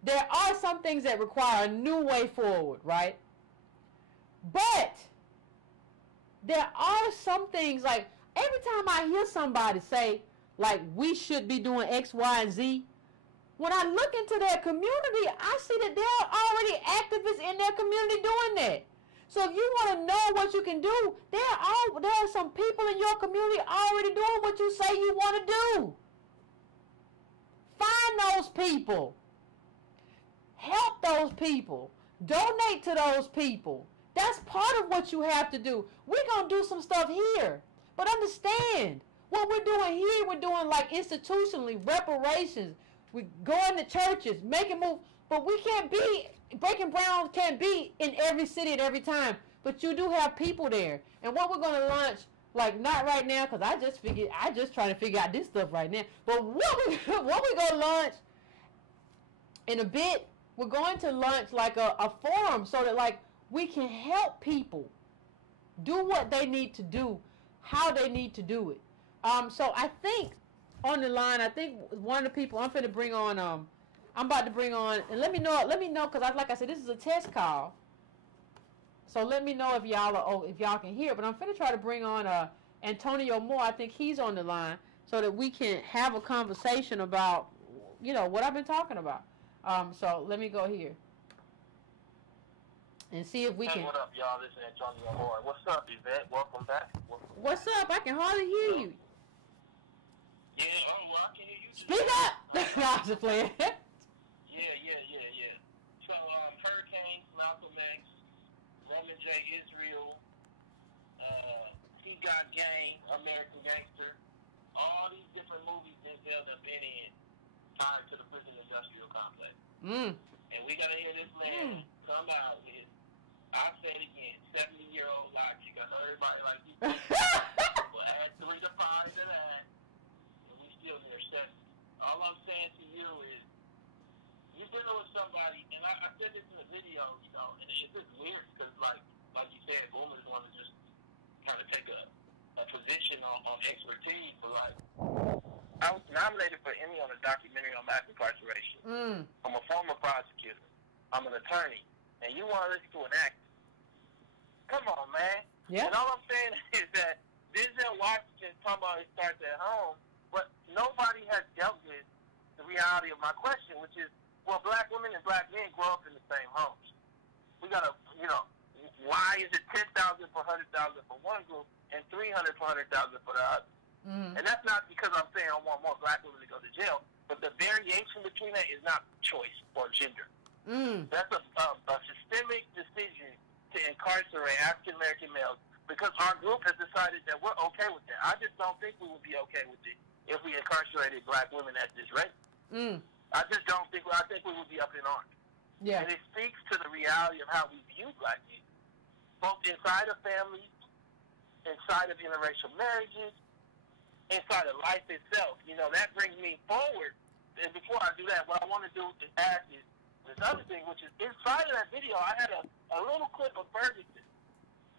There are some things that require a new way forward, right? But there are some things, like every time I hear somebody say, like, we should be doing X, Y, and Z, when I look into their community, I see that there are already activists in their community doing that. So if you want to know what you can do, there are some people in your community already doing what you say you want to do. Find those people. Help those people. Donate to those people. That's part of what you have to do. We're going to do some stuff here. But understand, what we're doing here, we're doing like institutionally, reparations. We're going to churches, making moves. But we can't be, Breaking Brown can't be in every city at every time. But you do have people there. And what we're going to launch, like not right now, because I just trying to figure out this stuff right now. But what we're going to launch in a bit, we're going to launch like a forum so that like we can help people do what they need to do, how they need to do it. So I think on the line, I think one of the people I'm finna bring on, I'm about to bring on, and let me know, because like I said, this is a test call. So let me know if y'all can hear. But I'm finna try to bring on Antonio Moore. I think he's on the line so that we can have a conversation about, what I've been talking about. So let me go here and see if we can. What up, y'all? This is Antonio Moore. What's up, Yvette? Welcome back. What's up? I can hardly hear you. Yeah, well, I can hear you. Speak up! No, I'm just playing. Yeah. So, Hurricanes, Malcolm X, Roman J. Israel, He Got Game, American Gangster, all these different movies Denzel have been in tied to the prison industrial complex. And we got to hear this man come out with, I'll say it again, 70-year-old logic. I know everybody like you. We'll add 3 to 5 to that. Still near 70. All I'm saying to you is, you're dealing with somebody, and I said this in the video, and it's just weird because, like you said, boomers want to just kind of take a position on expertise. But I was nominated for Emmy on a documentary on mass incarceration. I'm a former prosecutor. I'm an attorney, and you want to listen to an actor Come on, man. Yeah. And all I'm saying is that Denzel Washington talking about it starts at home, but nobody has dealt with the reality of my question, which is, well, black women and black men grow up in the same homes. We got to, why is it 10,000 for 100,000 for one group and 300 for 100,000 for the other? And that's not because I'm saying I want more black women to go to jail, but the variation between that is not choice or gender. That's a systemic decision to incarcerate African American males because our group has decided that we're okay with that. I just don't think we would be okay with it if we incarcerated black women at this rate. I just don't think. I think we would be up in arms. Yeah. And it speaks to the reality of how we view black people, both inside of families, inside of interracial marriages, inside of life itself. That brings me forward. And before I do that, what I want to do is ask is this other thing, which is inside of that video, I had a little clip of Ferguson.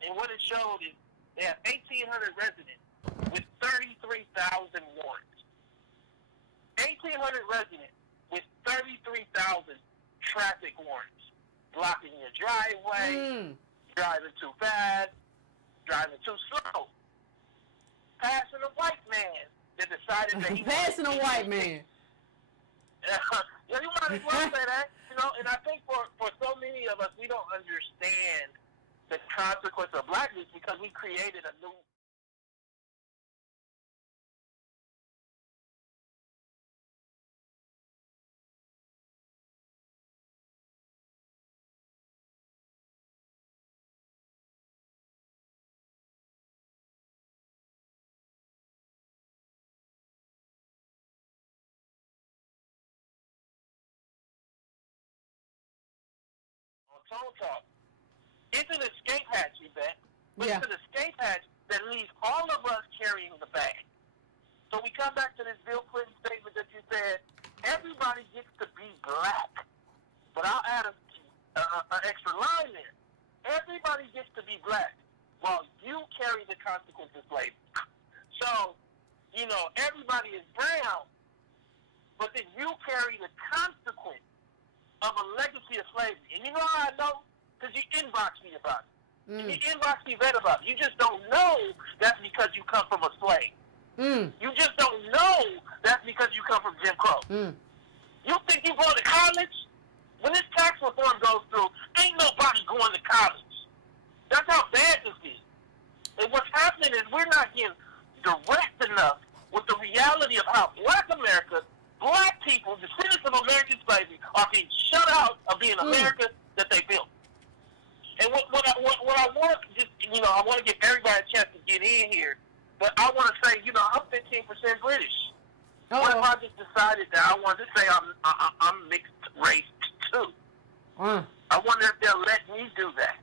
And what it showed is they have 1,800 residents with 33,000 warrants. 1,800 residents with 33,000 traffic warrants. Blocking your driveway, driving too fast, driving too slow. Passing a white man that decided that he passing a white man. Yeah, you might as well say that. And I think for so many of us, we don't understand the consequence of blackness because we created a new. Tone talk. It's an escape hatch, Yvette. But it's an escape hatch that leaves all of us carrying the bag. So we come back to this Bill Clinton statement that you said, everybody gets to be black. But I'll add an extra line there. Everybody gets to be black while you carry the consequences of slavery. So, everybody is brown, but then you carry the consequence of a legacy of slavery. And you know how I know? Because you inbox me about it. And you inbox me vet about it. You just don't know that's because you come from a slave. You just don't know that's because you come from Jim Crow. You think you go to college? When this tax reform goes through, ain't nobody going to college. That's how bad this is. And what's happening is we're not getting direct enough with the reality of how black America, black people, descendants of American slavery, are being shut out of being America that they built. And what I want to just, I want to give everybody a chance to get in here, but I want to say, I'm 15% British. What if I just decided that I wanted to say I'm mixed race too? I wonder if they'll let me do that.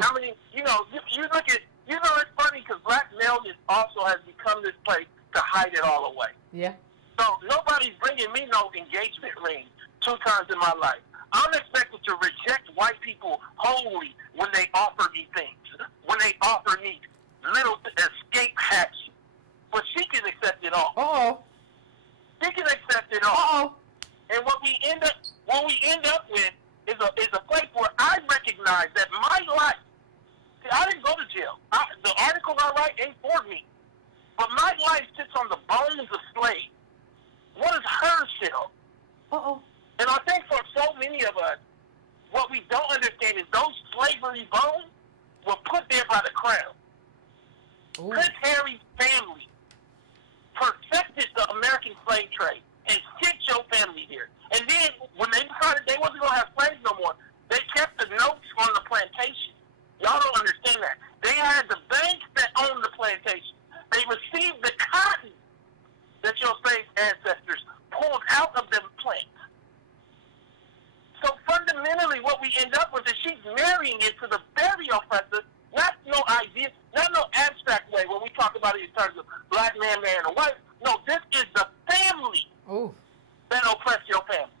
How many, you look at, it's funny because black maleness also has become this place to hide it all away. Yeah. So nobody's bringing me no engagement ring 2 times in my life. I'm expected to reject white people wholly when they offer me things, when they offer me little escape hatches. But she can accept it all. She can accept it all. And what we end up with is a place where I recognize that my life. See, I didn't go to jail. The article I write ain't for me. But my life sits on the bones of slaves. What does hers sit on? And I think for so many of us, what we don't understand is those slavery bones were put there by the crown. Prince Harry's family perfected the American slave trade and sent your family here. And then when they decided they wasn't going to have slaves no more, they kept the notes on the plantation. Y'all don't understand that. They had the banks that owned the plantation. They received the cotton that your slave ancestors pulled out of them plants. So fundamentally what we end up with is she's marrying into the very oppressor, not no idea, not no abstract way when we talk about it in terms of black man, or white. No, this is the family that oppress your family.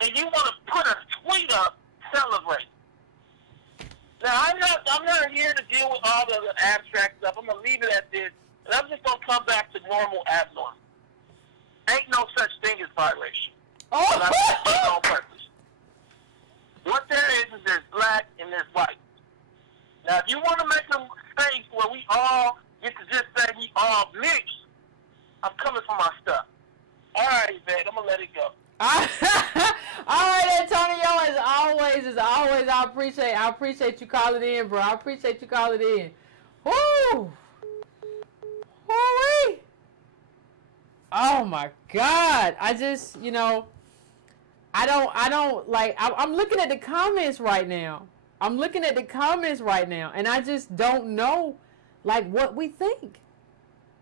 And you want to put a tweet up, celebrate. Now, I'm not here to deal with all the abstract stuff. I'm going to leave it at this. And I'm just going to come back to normal, abnormal. Ain't no such thing as biracial. But I'm doing it on purpose. What there is there's black and there's white. Now, if you want to make a space where we all get to just say we all mixed, I'm coming for my stuff. All right, man, I'm going to let it go. All right, Antonio, as always, I appreciate you calling in, bro. I appreciate you calling in. Woo! Woo-wee! Oh my God. I just, I don't like, I'm looking at the comments right now. And I just don't know, like, what we think.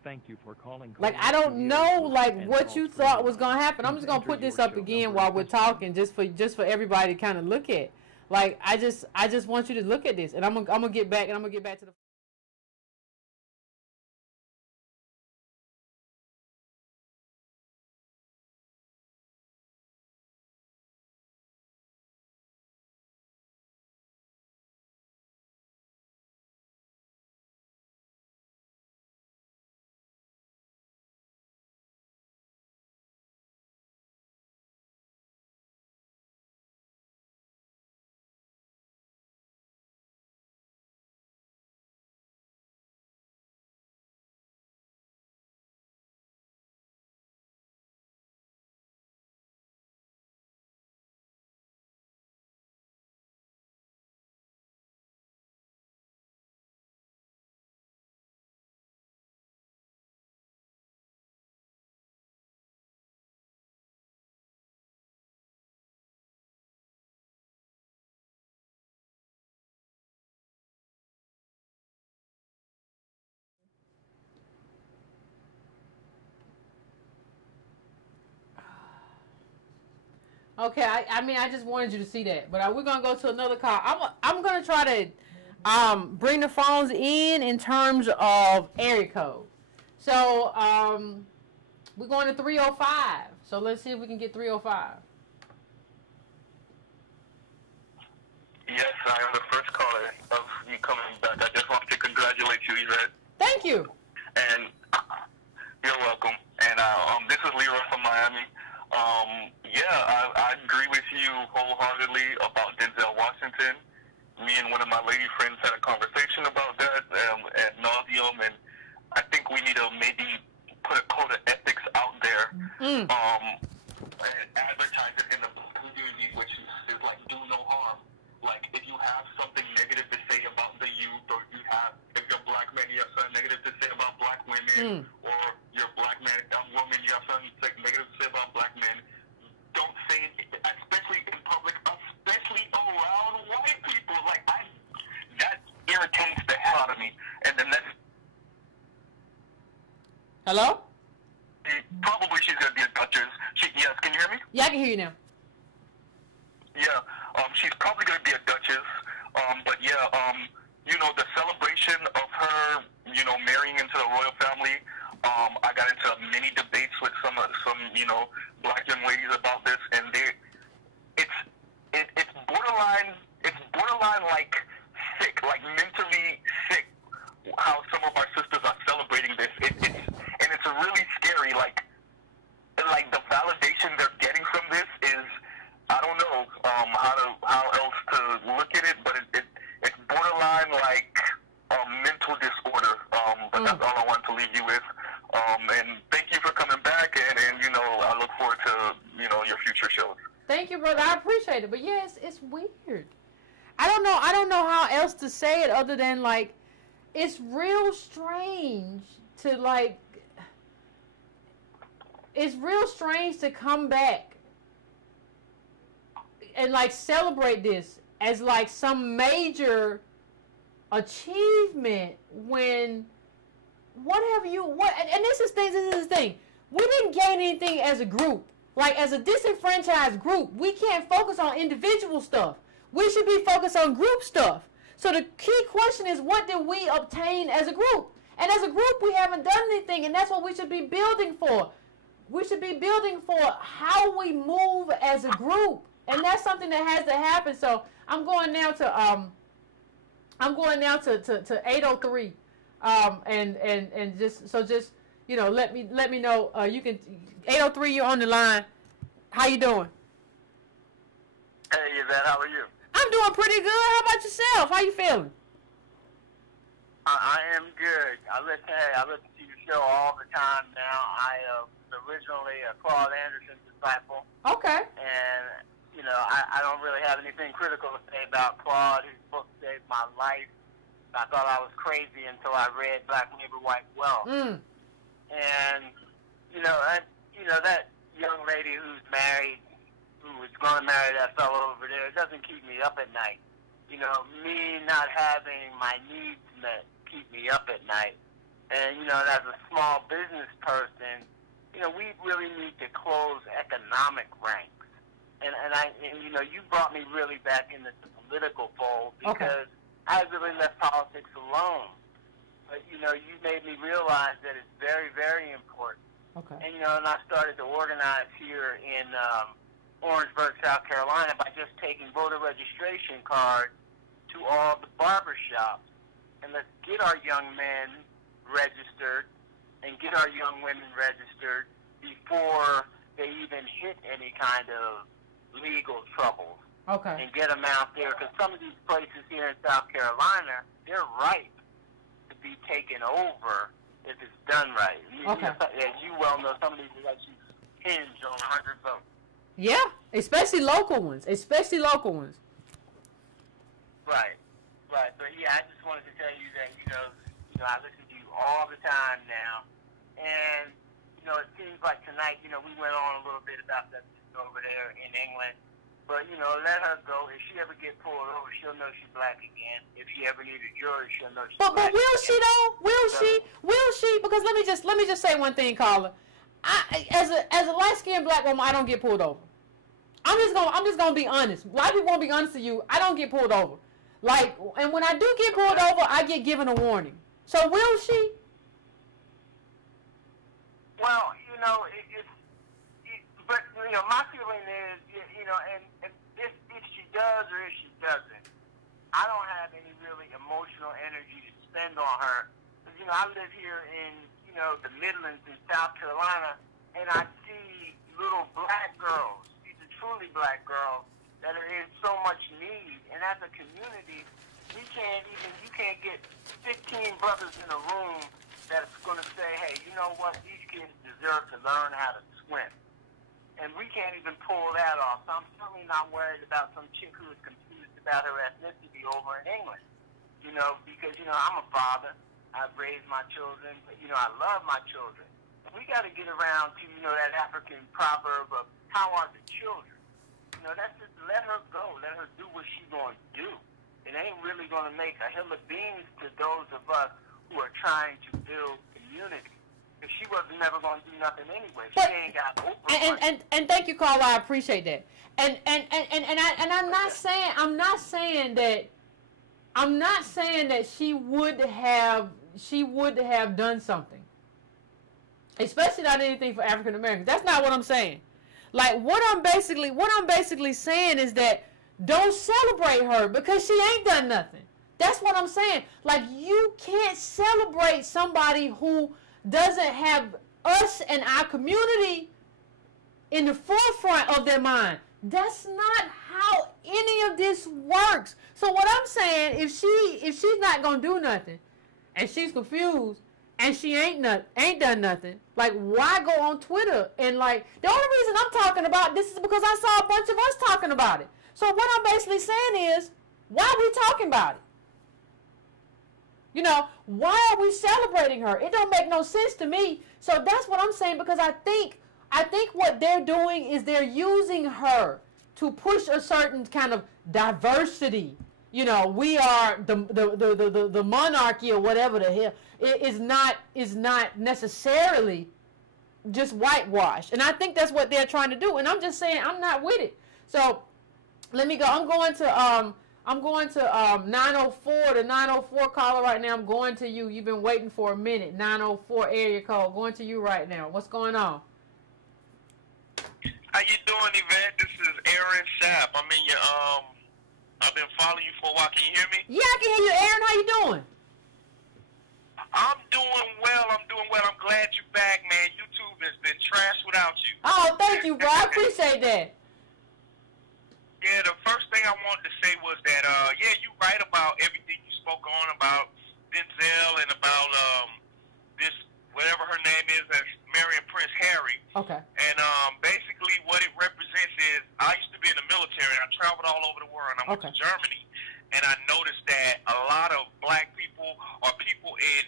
Thank you for calling. Like, I don't know, like, what you thought was going to happen. I'm just going to put this up again while we're talking, just for everybody to kind of look at. Like, I just want you to look at this, and I'm going to get back, to the... Okay, I just wanted you to see that, but we're gonna go to another call. I'm gonna try to bring the phones in terms of area code. So we're going to 305. So let's see if we can get 305. Yes, I am the first caller of you coming back. I just want to congratulate you, Yvette. Thank you. And you're welcome. And this is Leroy from Miami. I agree with you wholeheartedly about Denzel Washington. Me and one of my lady friends had a conversation about that ad nauseum, and I think we need to maybe put a code of ethics out there and advertise it in the community, which is like do no harm. Like if you have something negative to say about the youth, or if you're a black man, you have something negative to say about black women, or you're a black man, woman, you have something negative to say about black men. Don't say it, especially in public, especially around white people. Like that irritates the hell out of me. And then Hello? Probably she's gonna be a duchess. Yes, can you hear me? Yeah, I can hear you now. Yeah, she's probably gonna be a duchess. But the celebration of her, marrying into the royal family. I got into many debates with some black young ladies about this, and it's borderline like sick, like mentally sick. How some of our sisters are celebrating this, it's really scary. Like the validation they're getting from this is, I don't know how else to look at it, but it's borderline like a mental disorder. But that's all I want to leave you with. And thank you for coming back, and I look forward to your future shows. Thank you, brother. I appreciate it. But yes, it's weird. I don't know how else to say it other than like it's real strange to like. It's real strange to come back and like celebrate this as like some major achievement when and this is the thing. We didn't gain anything as a group. Like as a disenfranchised group, we can't focus on individual stuff. We should be focused on group stuff. So the key question is, what did we obtain as a group? And as a group, we haven't done anything, and that's what we should be building for. We should be building for how we move as a group, and that's something that has to happen. So I'm going now to 803, and just let me know. You can 803. You're on the line. How you doing? Hey, Yvette, how are you? I'm doing pretty good. How about yourself? How you feeling? I am good. I listen to your show all the time now. I was originally a Claude Anderson disciple. Okay. And, you know, I don't really have anything critical to say about Claude. His book saved my life. I thought I was crazy until I read Black Neighbor, White Wealth. And, you know, that young lady who's married, who was going to marry that fellow over there, it doesn't keep me up at night. You know, me not having my needs met keep me up at night. And, you know, as a small business person, you know, we really need to close economic ranks. And you know, you brought me really back into the political fold because I really left politics alone. But, you know, you made me realize that it's very, very important. Okay. And, you know, and I started to organize here in Orangeburg, South Carolina by just taking voter registration cards to all the barbershops. And let's get our young men registered and get our young women registered before they even hit any kind of legal trouble. Okay. And get them out there, because some of these places here in South Carolina, they're ripe to be taken over if it's done right. Okay. As you well know, some of these elections hinge on 100 votes. Yeah, especially local ones. Right. But yeah, I just wanted to tell you that, you know, I listen to you all the time now. And, you know, it seems like tonight, you know, we went on a little bit about that over there in England. But, you know, let her go. If she ever get pulled over, she'll know she's black again. If she ever needs a jury, she'll know she's black. But will she though? Will she? Because let me just say one thing, Carla. As a light-skinned black woman, I don't get pulled over. I'm just gonna be honest. A lot of people won't be honest to you. I don't get pulled over. Like, and when I do get pulled over, I get given a warning. So will she? Well, you know, but you know, my feeling is, you know, and if she does or if she doesn't, I don't have any really emotional energy to spend on her. Because, you know, I live here in, you know, the Midlands in South Carolina, and I see little black girls, these are truly black girls, that are in so much need. And as a community, you can't get 15 brothers in a room that's going to say, hey, you know what, these kids deserve to learn how to swim. And we can't even pull that off. So I'm certainly not worried about some chick who is confused about her ethnicity over in England. You know, because, you know, I'm a father. I've raised my children. But, you know, I love my children. And we got to get around to, you know, that African proverb of how are the children? You know, that's just let her go. Let her do what she's going to do. It ain't really going to make a hill of beans to those of us who are trying to build community. If she wasn't never going to do nothing anyway. She ain't got Oprah. And thank you, Carla. I appreciate that. And I'm not saying that she would have done something. Especially not anything for African Americans. That's not what I'm saying. Like what I'm basically saying is that don't celebrate her because she ain't done nothing. That's what I'm saying. Like you can't celebrate somebody who doesn't have us and our community in the forefront of their mind. That's not how any of this works. So what I'm saying, if she's not gonna do nothing, and she's confused, and she ain't done nothing, like why go on Twitter and like the only reason I'm talking about this is because I saw a bunch of us talking about it. So what I'm basically saying is, why are we talking about it? You know, why are we celebrating her? It don't make no sense to me. So that's what I'm saying, because I think what they're doing is they're using her to push a certain kind of diversity. You know, we are the monarchy or whatever the hell. It is not necessarily just whitewash. And I think that's what they're trying to do. And I'm just saying I'm not with it. So let me go. I'm going to 904, the 904 caller right now. I'm going to you. You've been waiting for a minute. 904 area code. Going to you right now. What's going on? How you doing, Yvette? This is Aaron Sapp. I'm in your I've been following you for a while. Can you hear me? Yeah, I can hear you, Aaron. How you doing? I'm doing well. I'm glad you're back, man. YouTube has been trash without you. Oh, thank you, bro. I appreciate that. Yeah, the first thing I wanted to say was that, yeah, you're right about everything you spoke on about Denzel and about this whatever her name is that's marrying Prince Harry. Okay. And basically what it represents is I used to be in the military and I traveled all over the world and I went to Germany and I noticed that a lot of black people or people in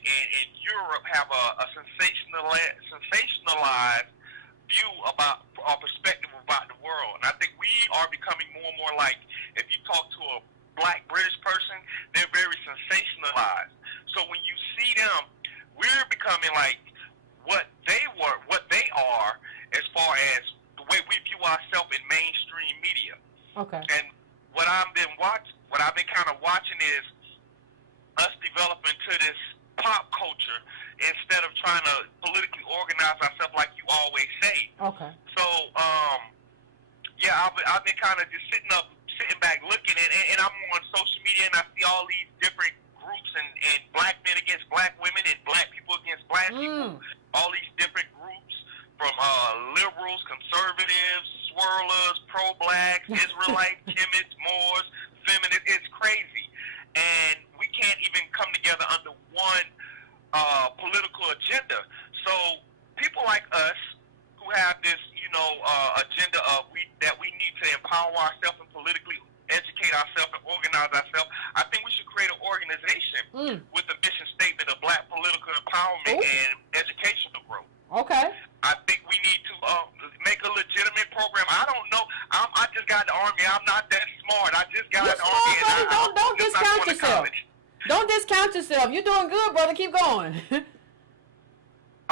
Europe have a sensationalized view about or perspective about the world. And I think we are becoming more and more like, if you talk to a black British person, they're very sensationalized. So when you see them, we're becoming like what they are as far as the way we view ourselves in mainstream media. Okay. And what I've been kind of watching is us developing to this pop culture instead of trying to politically organize ourselves like you always say. Okay. So, yeah, I've been kind of just sitting back looking, and I'm on social media, and I see all these different groups, and black men against black women, and black people against black people, all these different groups from liberals, conservatives, swirlers, pro-blacks, Israelites, Kemeits, Moors, feminists. It's crazy. And we can't even come together under one political agenda. So people like us who have this, agenda of that we need to empower ourselves and politically educate ourselves and organize ourselves, I think we should create an organization with a mission statement of black political empowerment and educational growth. Okay. I think we need to make a legitimate program. I don't know. I just got the Army. I'm not that smart. I just got the Army. Don't discount yourself. Don't discount yourself. You're doing good, brother. Keep going.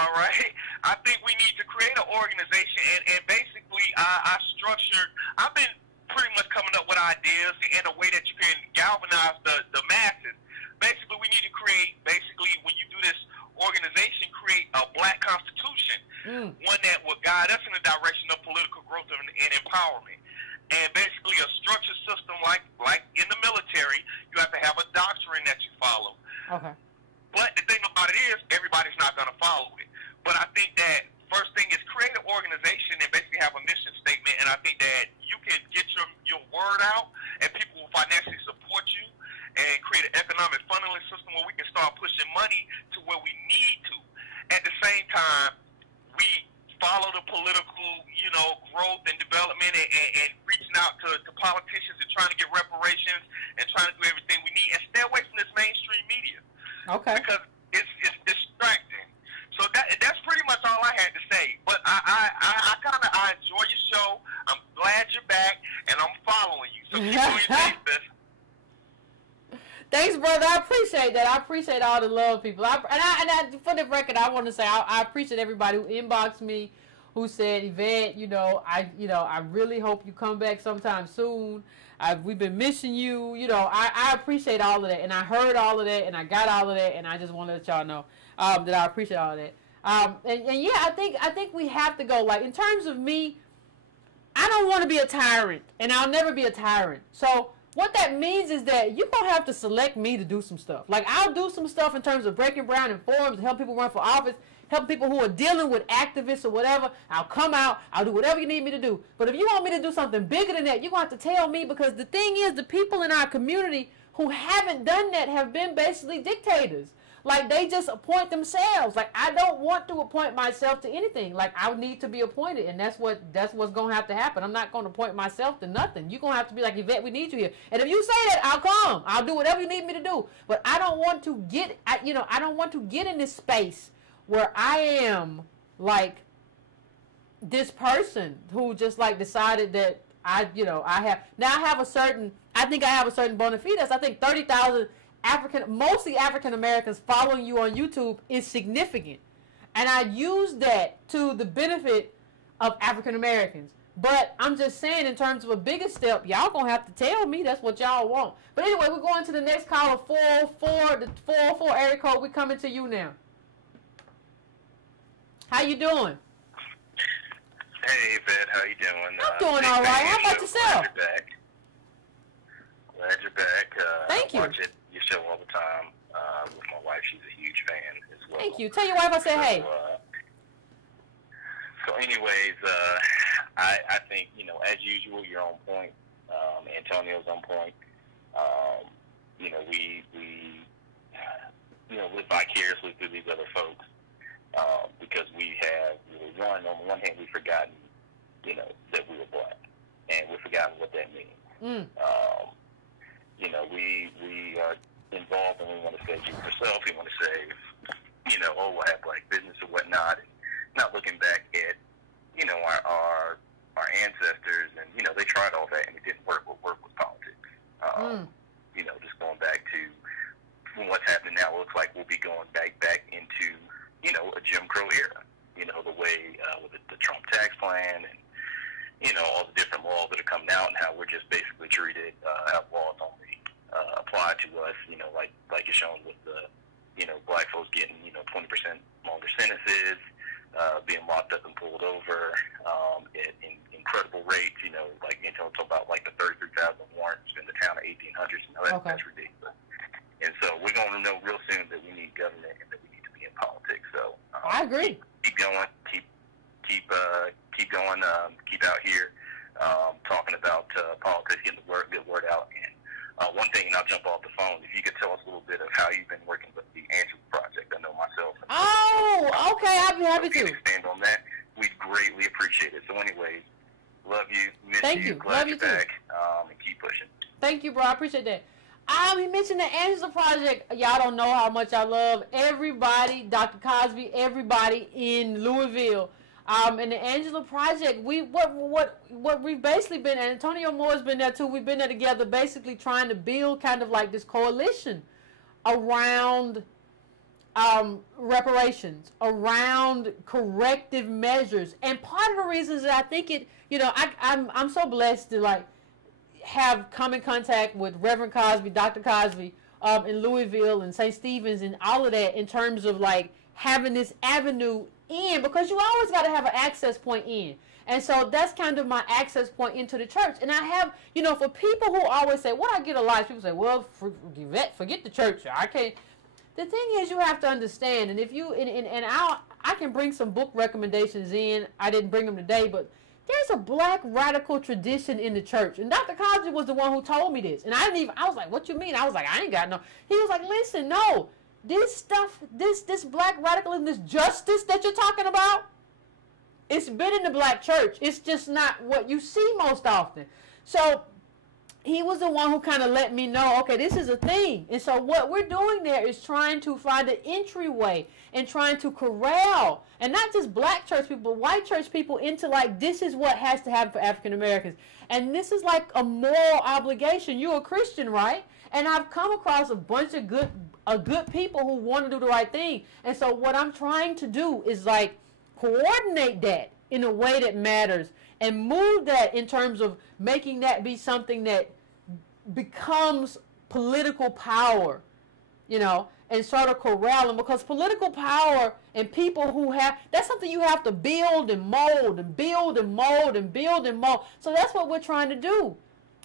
All right. I think we need to create an organization, and basically I've been pretty much coming up with ideas in a way that you can galvanize the masses. Basically, we need to create, when you do this organization, create a black constitution, one that will guide us in the direction of political growth and empowerment. And basically a structured system like in the military, you have to have a doctrine that you follow. Okay. But the thing about it is, everybody's not going to follow it. But I think that first thing is create an organization and basically have a mission statement. And I think that you can get your word out and people will financially support you and create an economic funneling system where we can start pushing money to where we need to. At the same time, we follow the political, growth and development and reaching out to politicians and trying to get reparations and trying to do everything we need and stay away from this mainstream media. Okay. Because it's distracting. So that's pretty much all I had to say. But I enjoy your show. I'm glad you're back, and I'm following you. So keep doing your thing, sis. Thanks, brother. I appreciate that. I appreciate all the love, people. For the record, I want to say I appreciate everybody who inboxed me, who said, Yvette, I really hope you come back sometime soon. We've been missing you. I appreciate all of that, and I heard all of that, and I got all of that, and I just want to let y'all know that I appreciate all of that. And yeah, I think we have to go. Like, in terms of me, I don't want to be a tyrant, and I'll never be a tyrant. So what that means is that you're going to have to select me to do some stuff. Like, I'll do some stuff in terms of breaking ground in forums, help people run for office, help people who are dealing with activists or whatever. I'll come out. I'll do whatever you need me to do. But if you want me to do something bigger than that, you're going to have to tell me, because the thing is, the people in our community who haven't done that have been basically dictators. Like, they just appoint themselves. Like, I don't want to appoint myself to anything. Like, I need to be appointed, and that's what's going to have to happen. I'm not going to appoint myself to nothing. You're going to have to be like, Yvette, we need you here. And if you say that, I'll come. I'll do whatever you need me to do. But I don't want to get, I don't want to get in this space where I am like this person who just like decided that I have a certain bona fides. I think 30,000 mostly African Americans following you on YouTube is significant. And I use that to the benefit of African Americans. But I'm just saying, in terms of a bigger step, y'all gonna have to tell me that's what y'all want. But anyway, we're going to the next caller, 404, the 404 area code. We're coming to you now. How you doing? Hey, Yvette, how you doing? I'm doing all right. How about yourself? Glad you're back. Thank you. I watch your show all the time with my wife. She's a huge fan as well. Thank you. Tell your wife I said hey. So anyways, I think, as usual, you're on point. Antonio's on point. We live vicariously through these other folks, because we have, on the one hand, we've forgotten, that we were black, and we've forgotten what that means. We are involved, and we want to say, you yourself, we want to say, oh, I have black business or whatnot, and not looking back at, our ancestors, and, they tried all that, and it didn't work. What worked was politics. Just going back to what's happening now, it looks like we'll be going back into, a Jim Crow era. The way with the Trump tax plan and, all the different laws that are coming out and how we're just basically treated, how laws only apply to us, like it's shown with the, black folks getting, 20% longer sentences, being locked up and pulled over at incredible rates, like you talk about like the 33,000 warrants in the town of 1800s. That's ridiculous. And so we're going to know real soon that we need government and that we need to be in politics. So I agree. Keep going. Keep going. Keep out here talking about politics, getting the good word out. And one thing, and I'll jump off the phone. If you could tell us a little bit of how you've been working with the Angela Project. I know myself. Oh, okay. I'd be happy to expand on that. We'd greatly appreciate it. So, anyways, love you. Miss Thank you. Glad Love you you're back. too. And keep pushing. Thank you, bro. I appreciate that. He mentioned the Angela Project. Y'all don't know how much I love everybody, Dr. Cosby, everybody in Louisville. And the Angela Project, what we've basically been, and Antonio Moore's been there too, we've been there together basically trying to build kind of like this coalition around reparations, around corrective measures. And part of the reasons that I think it, I'm so blessed to like have come in contact with Reverend Cosby, Dr. Cosby, in Louisville and St. Stephen's and all of that in terms of like having this avenue in, because you always got to have an access point in. And so that's kind of my access point into the church. And I have, for people who always say, what I get a lot of people say, well, forget the church. I can't. The thing is, you have to understand, and if you, and I can bring some book recommendations in. I didn't bring them today, but there's a black radical tradition in the church. And Dr. Cosby was the one who told me this. And I was like, what you mean? I was like, I ain't got no. He was like, listen, no. This stuff, this black radicalism, this justice that you're talking about, it's been in the black church. It's just not what you see most often. So he was the one who kind of let me know, okay, this is a thing. And so what we're doing there is trying to find an entryway and trying to corral, and not just black church people, but white church people into like, this is what has to happen for African Americans. And this is like a moral obligation. You're a Christian, right? And I've come across a bunch of good people who want to do the right thing. And so what I'm trying to do is like coordinate that in a way that matters and move that in terms of making that be something that becomes political power, and sort of corral them, because political power and people who have, that's something you have to build and mold and build and mold and build and mold. So that's what we're trying to do.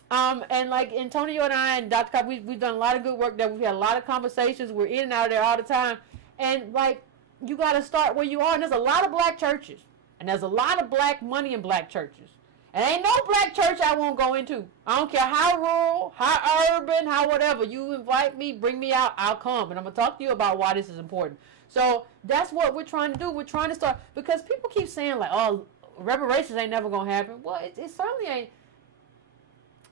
And like Antonio and I and Dr. Cobb, we've done a lot of good work there. We've had a lot of conversations. We're in and out of there all the time. And like, you got to start where you are. And there's a lot of black churches. And there's a lot of black money in black churches. And ain't no black church I won't go into. I don't care how rural, how urban, how whatever. You invite me, bring me out, I'll come. And I'm going to talk to you about why this is important. So that's what we're trying to do. We're trying to start, because people keep saying like, oh, reparations ain't never going to happen. Well, it certainly ain't.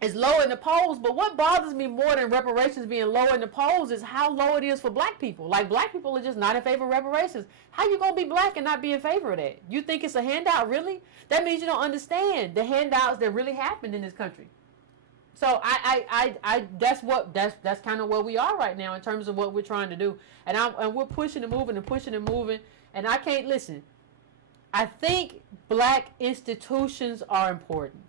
It's low in the polls, but what bothers me more than reparations being low in the polls is how low it is for black people. Like, black people are just not in favor of reparations. How you gonna be black and not be in favor of that? You think it's a handout, really? That means you don't understand the handouts that really happened in this country. So that's kind of where we are right now in terms of what we're trying to do, and we're pushing and moving and pushing and moving, and I can't listen. I think black institutions are important.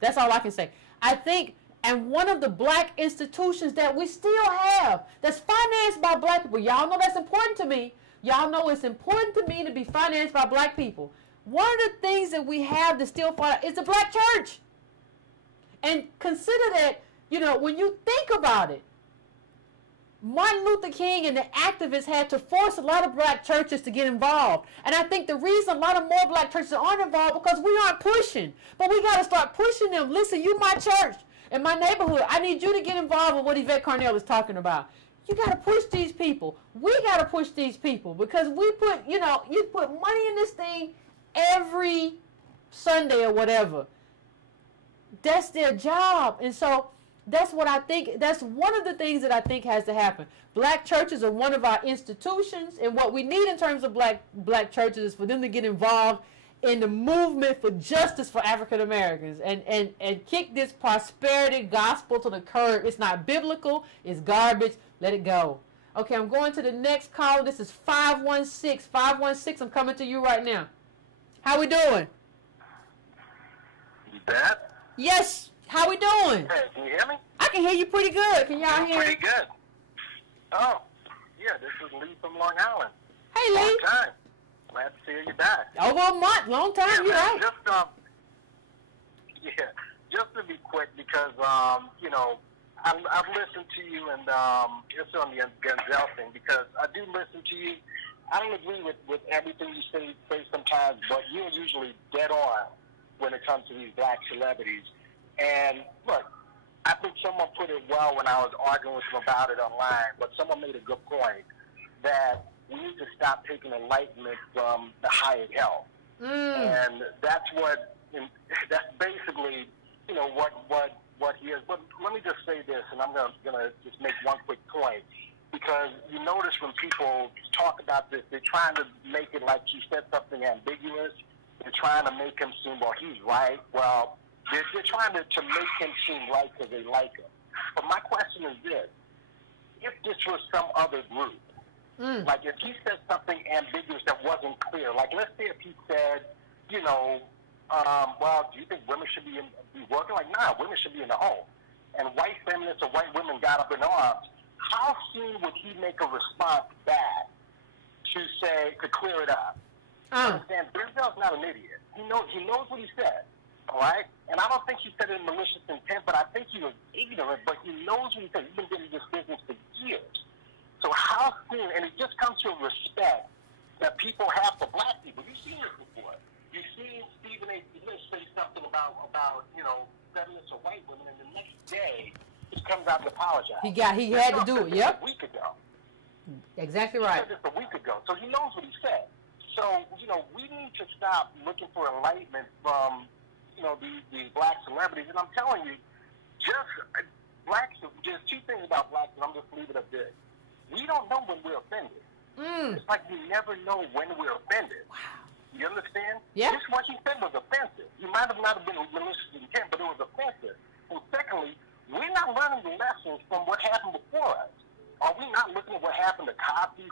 That's all I can say. I think, and one of the black institutions that we still have that's financed by black people, y'all know that's important to me. Y'all know it's important to me to be financed by black people. One of the things that we have to still follow is the black church. And consider that, when you think about it, Martin Luther King and the activists had to force a lot of black churches to get involved. And I think the reason a lot of more black churches aren't involved because we aren't pushing. But we got to start pushing them. Listen, you my church in my neighborhood. I need you to get involved with what Yvette Carnell is talking about. You got to push these people. We got to push these people because we put, you put money in this thing every Sunday or whatever. That's their job. And so that's what I think. That's one of the things that I think has to happen. Black churches are one of our institutions, and what we need in terms of black churches is for them to get involved in the movement for justice for African Americans and kick this prosperity gospel to the curb. It's not biblical. It's garbage. Let it go. Okay, I'm going to the next caller. This is 516. 516, I'm coming to you right now. How we doing? You bad? Yes. How we doing? Hey, can you hear me? I can hear you pretty good. Can y'all hear me? Pretty good. Oh, yeah, this is Lee from Long Island. Hey, Lee. Long time. Glad to see you back. Over a month. Long time. Yeah, You're right. Just to be quick because, I've listened to you and it's on the Denzel thing because I do listen to you. I don't agree with everything you say sometimes, but you're usually dead on when it comes to these black celebrities. And look, I think someone put it well when I was arguing with them about it online, but someone made a good point that we need to stop taking enlightenment from the hired help. And that's basically, what he is. But let me just say this, and I'm gonna just make one quick point, because you notice when people talk about this, they're trying to make it like he said something ambiguous. They're trying to make him seem, well, he's right. Well, they're trying to make him seem right because they like him. But my question is this. If this was some other group, like if he said something ambiguous that wasn't clear, like let's say if he said, well, do you think women should be working? Like, nah, women should be in the home. And white feminists or white women got up in arms. How soon would he make a response back to clear it up? Understand, Denzel's not an idiot. He knows what he said, all right? And I don't think he said it in malicious intent, but I think he was ignorant, but he knows what he said. He's been doing this business for years. So how soon, and it just comes to a respect that people have for black people. You've seen this before. You've seen Stephen A. Smith say something about feminists or white women, and the next day he comes out and apologizes. He had to do it, yep. A week ago. Exactly right. He said this a week ago, so he knows what he said. So, we need to stop looking for enlightenment from, these black celebrities. And I'm telling you, there's two things about blacks, and I'm just leave it at this. We don't know when we're offended. It's like we never know when we're offended. Wow. You understand? Yeah. This what he said was offensive. He might have not been malicious intent, but it was offensive. And secondly, we're not learning the lessons from what happened before us. Are we not looking at what happened to Cosby,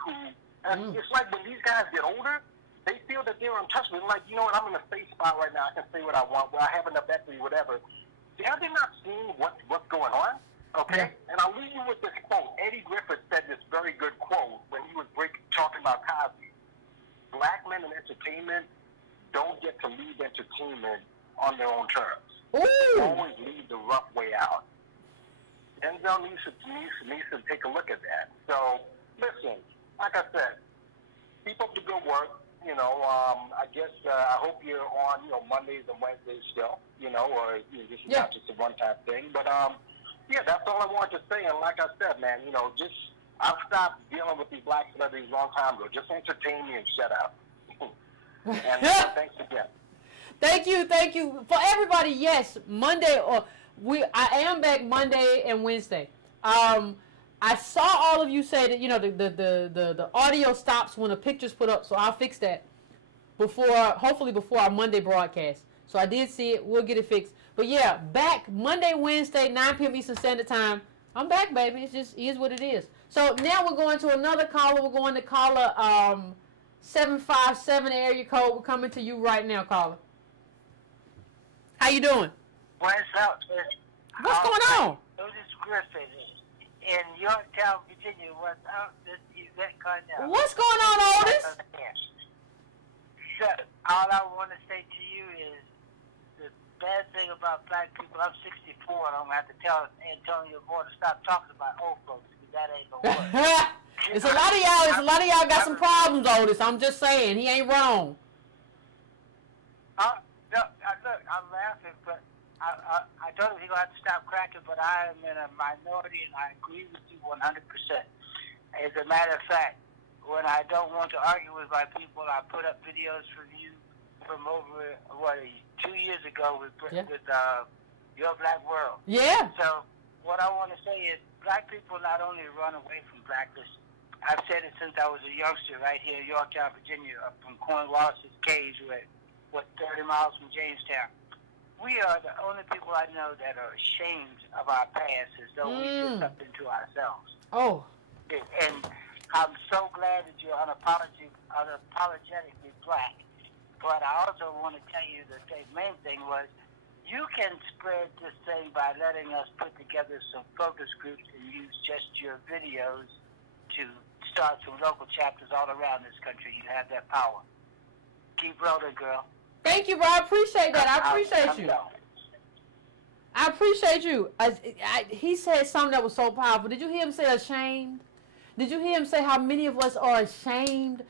and it's like when these guys get older, they feel that they're untouchable. They're like, you know what, I'm in a safe spot right now. I can say what I want. Well, I have enough equity, whatever. Are they not seeing what's going on? Okay? Yeah. And I'll leave you with this quote. Eddie Griffith said this very good quote when he was talking about Cosby. Black men in entertainment don't get to lead entertainment on their own terms. They always lead the rough way out. Denzel needs to take a look at that. So, listen, like I said, keep up the good work. I guess I hope you're on, Mondays and Wednesdays still, or this is not just a one-time thing. But, that's all I wanted to say. And like I said, man, I've stopped dealing with these black celebrities a long time ago. Just entertain me and shut up. And thanks again. Thank you. For everybody, yes, Monday, I am back Monday and Wednesday. I saw all of you say that, the audio stops when a picture's put up, so I'll fix that hopefully before our Monday broadcast. So I did see it. We'll get it fixed. But yeah, back Monday, Wednesday, 9 p.m. Eastern Standard Time. I'm back, baby. It is what it is. So now we're going to another caller. We're going to caller 757 area code. We're coming to you right now, caller. How you doing? What's up? What's going on? This is Griffin in Yorktown, Virginia. What's up? This is Yvette Cornell. What's going on, Otis? So, all I want to say to you is the bad thing about black people, I'm 64, and I'm going to have to tell Antonio Moore to stop talking about old folks, because that ain't going to work. It's a lot of y'all got some problems, Otis. I'm just saying. He ain't wrong. Look, I'm laughing, but I told him he's going to have to stop cracking, but I am in a minority, and I agree with you 100%. As a matter of fact, when I don't want to argue with my people, I put up videos from you from over 2 years ago with Your Black World. Yeah. So what I want to say is, black people not only run away from blackness. I've said it since I was a youngster, right here in Yorktown, Virginia, up from Cornwallis's Caves, 30 miles from Jamestown. We are the only people I know that are ashamed of our past, as though we did something to ourselves. Oh. And I'm so glad that you're unapologetically black. But I also want to tell you that the main thing was, you can spread this thing by letting us put together some focus groups and use just your videos to start some local chapters all around this country. You have that power. Keep rolling, girl. Thank you, bro. I appreciate that. I appreciate you. I appreciate you. He said something that was so powerful. Did you hear him say ashamed? Did you hear him say how many of us are ashamed?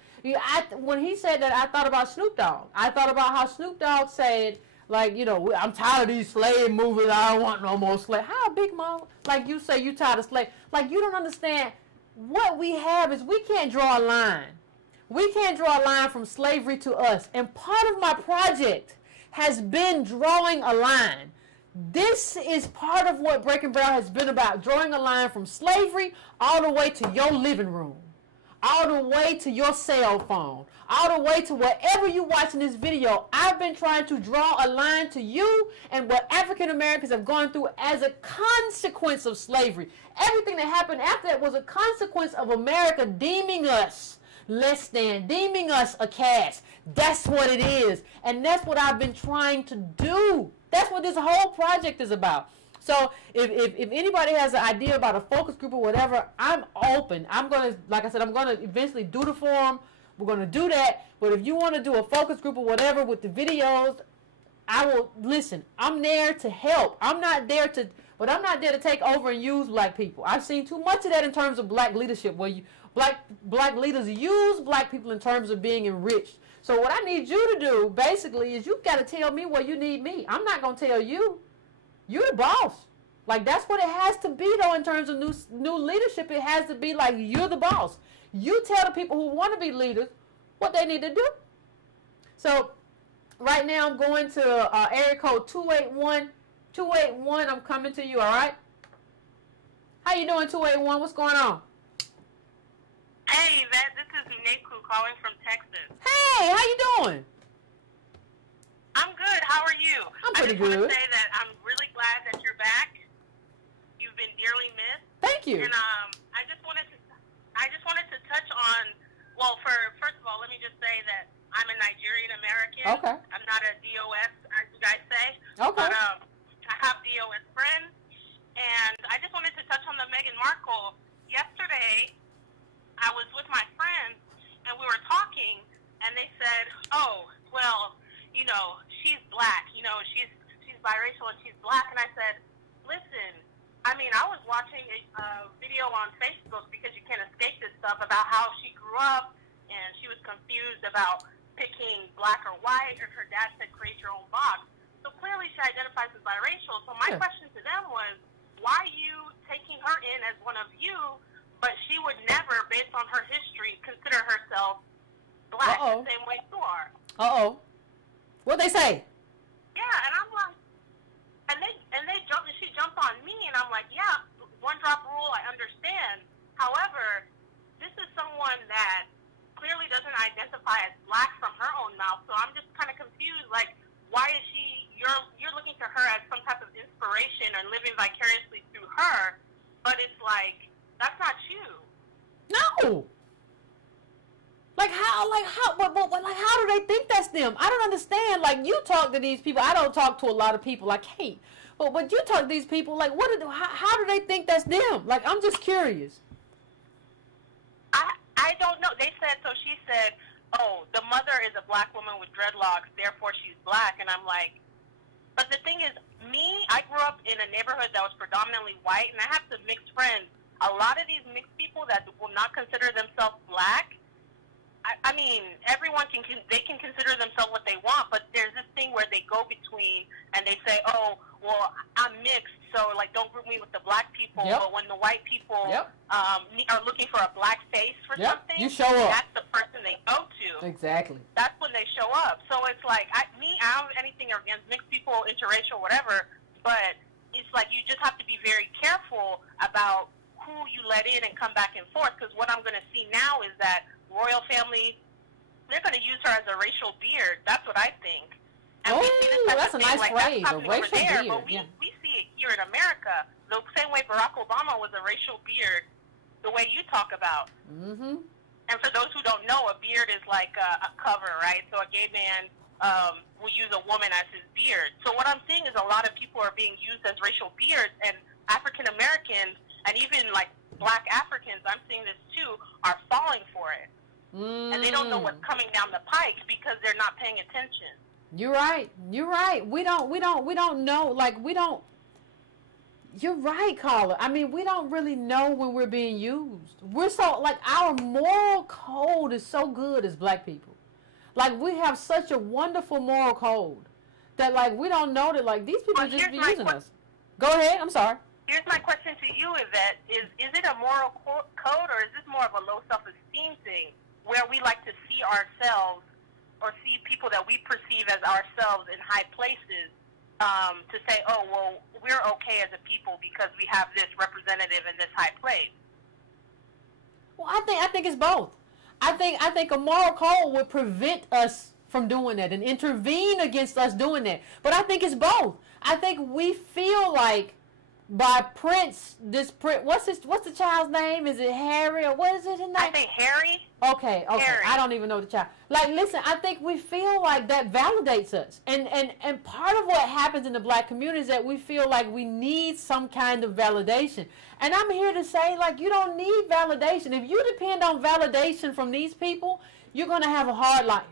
When he said that, I thought about Snoop Dogg. I thought about how Snoop Dogg said, like, you know, I'm tired of these slave movies. I don't want no more slave. How, Big Mom? Like you say, you tired of slave. Like, you don't understand. What we have is we can't draw a line. We can't draw a line from slavery to us. And part of my project has been drawing a line. This is part of what Breaking Barrel has been about, drawing a line from slavery all the way to your living room, all the way to your cell phone, all the way to wherever you watching this video. I've been trying to draw a line to you and what African Americans have gone through as a consequence of slavery. Everything that happened after that was a consequence of America deeming us less than, deeming us a caste. That's what it is. And that's what I've been trying to do. That's what this whole project is about. So if anybody has an idea about a focus group or whatever, I'm open. I'm going to, like I said, I'm going to eventually do the forum. We're going to do that. But if you want to do a focus group or whatever with the videos, I will listen. I'm there to help. I'm not there to take over and use black people. I've seen too much of that in terms of black leadership, where black leaders use black people in terms of being enriched. So what I need you to do, basically, is you got to tell me where you need me. I'm not going to tell you. You're the boss. Like, that's what it has to be, though, in terms of new leadership. It has to be like you're the boss. You tell the people who want to be leaders what they need to do. So right now I'm going to area code 281. 281, I'm coming to you, all right? How you doing, 281? What's going on? Hey, Yvette, this is Neku calling from Texas. Hey, how you doing? I'm good. How are you? I'm pretty good. I just want to say that I'm really glad that you're back. You've been dearly missed. Thank you. And I just wanted to touch on. Well, first of all, let me just say that I'm a Nigerian American. Okay. I'm not a DOS, as you guys say. Okay. But I have DOS friends, and I just wanted to touch on the Meghan Markle. Yesterday, I was with my friends, and we were talking, and they said, "Oh, well, you know, she's black. You know, she's biracial and she's black." And I said, "Listen, I mean, I was watching a video on Facebook, because you can't escape this stuff, about how she grew up and she was confused about picking black or white, and her dad said create your own box. So clearly she identifies as biracial. So my question to them was, why are you taking her in as one of you, but she would never, based on her history, consider herself black the same way you are?" Uh-oh. What'd they say? Yeah, and I'm like, she jumped on me, and I'm like, yeah, one drop rule, I understand. However, this is someone that clearly doesn't identify as black from her own mouth, so I'm just kind of confused, like, why is you're looking to her as some type of inspiration and living vicariously through her, but it's like, that's not you. No. Like how do they think that's them? I don't understand. Like, you talk to these people. I don't talk to a lot of people. I can't. But you talk to these people. Like, how do they think that's them? Like, I'm just curious. I don't know. They said, so she said, "Oh, the mother is a black woman with dreadlocks, therefore she's black." And I'm like, but the thing is, I grew up in a neighborhood that was predominantly white, and I have some mixed friends. A lot of these mixed people that will not consider themselves black, I mean, everyone they can consider themselves what they want, but there's this thing where they go between and they say, oh, well, I'm mixed, so like don't group me with the black people. Yep. But when the white people Yep. Are looking for a black face for Yep. something, You show up. that's the person they go to. Exactly. That's when they show up. So it's like, I don't have anything against mixed people, interracial, whatever, but it's like you just have to be very careful about who you let in and come back and forth, because what I'm going to see now is that royal family, they're going to use her as a racial beard. That's what I think. And we see this type that's of a thing, nice like, phrase, that's a happening over racial there, beard. but we see it here in America, the same way Barack Obama was a racial beard, the way you talk about. Mm-hmm. And for those who don't know, a beard is like a cover, right? So a gay man will use a woman as his beard. So what I'm seeing is a lot of people are being used as racial beards, and African Americans and even like black Africans, I'm seeing this too, are falling for it. And they don't know what's coming down the pike because they're not paying attention. You're right. You're right. We don't know. Like, we don't. You're right, Carla. I mean, we don't really know when we're being used. We're so, like, our moral code is so good as black people. Like, we have such a wonderful moral code that, like, we don't know that, like, these people just be using us. Go ahead. I'm sorry. Here's my question to you, Yvette. Is it a moral code, or is this more of a low self-esteem thing where we like to see ourselves or see people that we perceive as ourselves in high places to say, oh, well, we're okay as a people because we have this representative in this high place? Well, I think it's both. I think a moral code would prevent us from doing that and intervene against us doing that. But I think it's both. I think we feel like by what's the child's name? Is it Harry or what is it his name? I think Harry. Okay. Harry. I don't even know the child. Like, listen, I think we feel like that validates us. And part of what happens in the black community is that we feel like we need some kind of validation. And I'm here to say, like, you don't need validation. If you depend on validation from these people, you're going to have a hard life.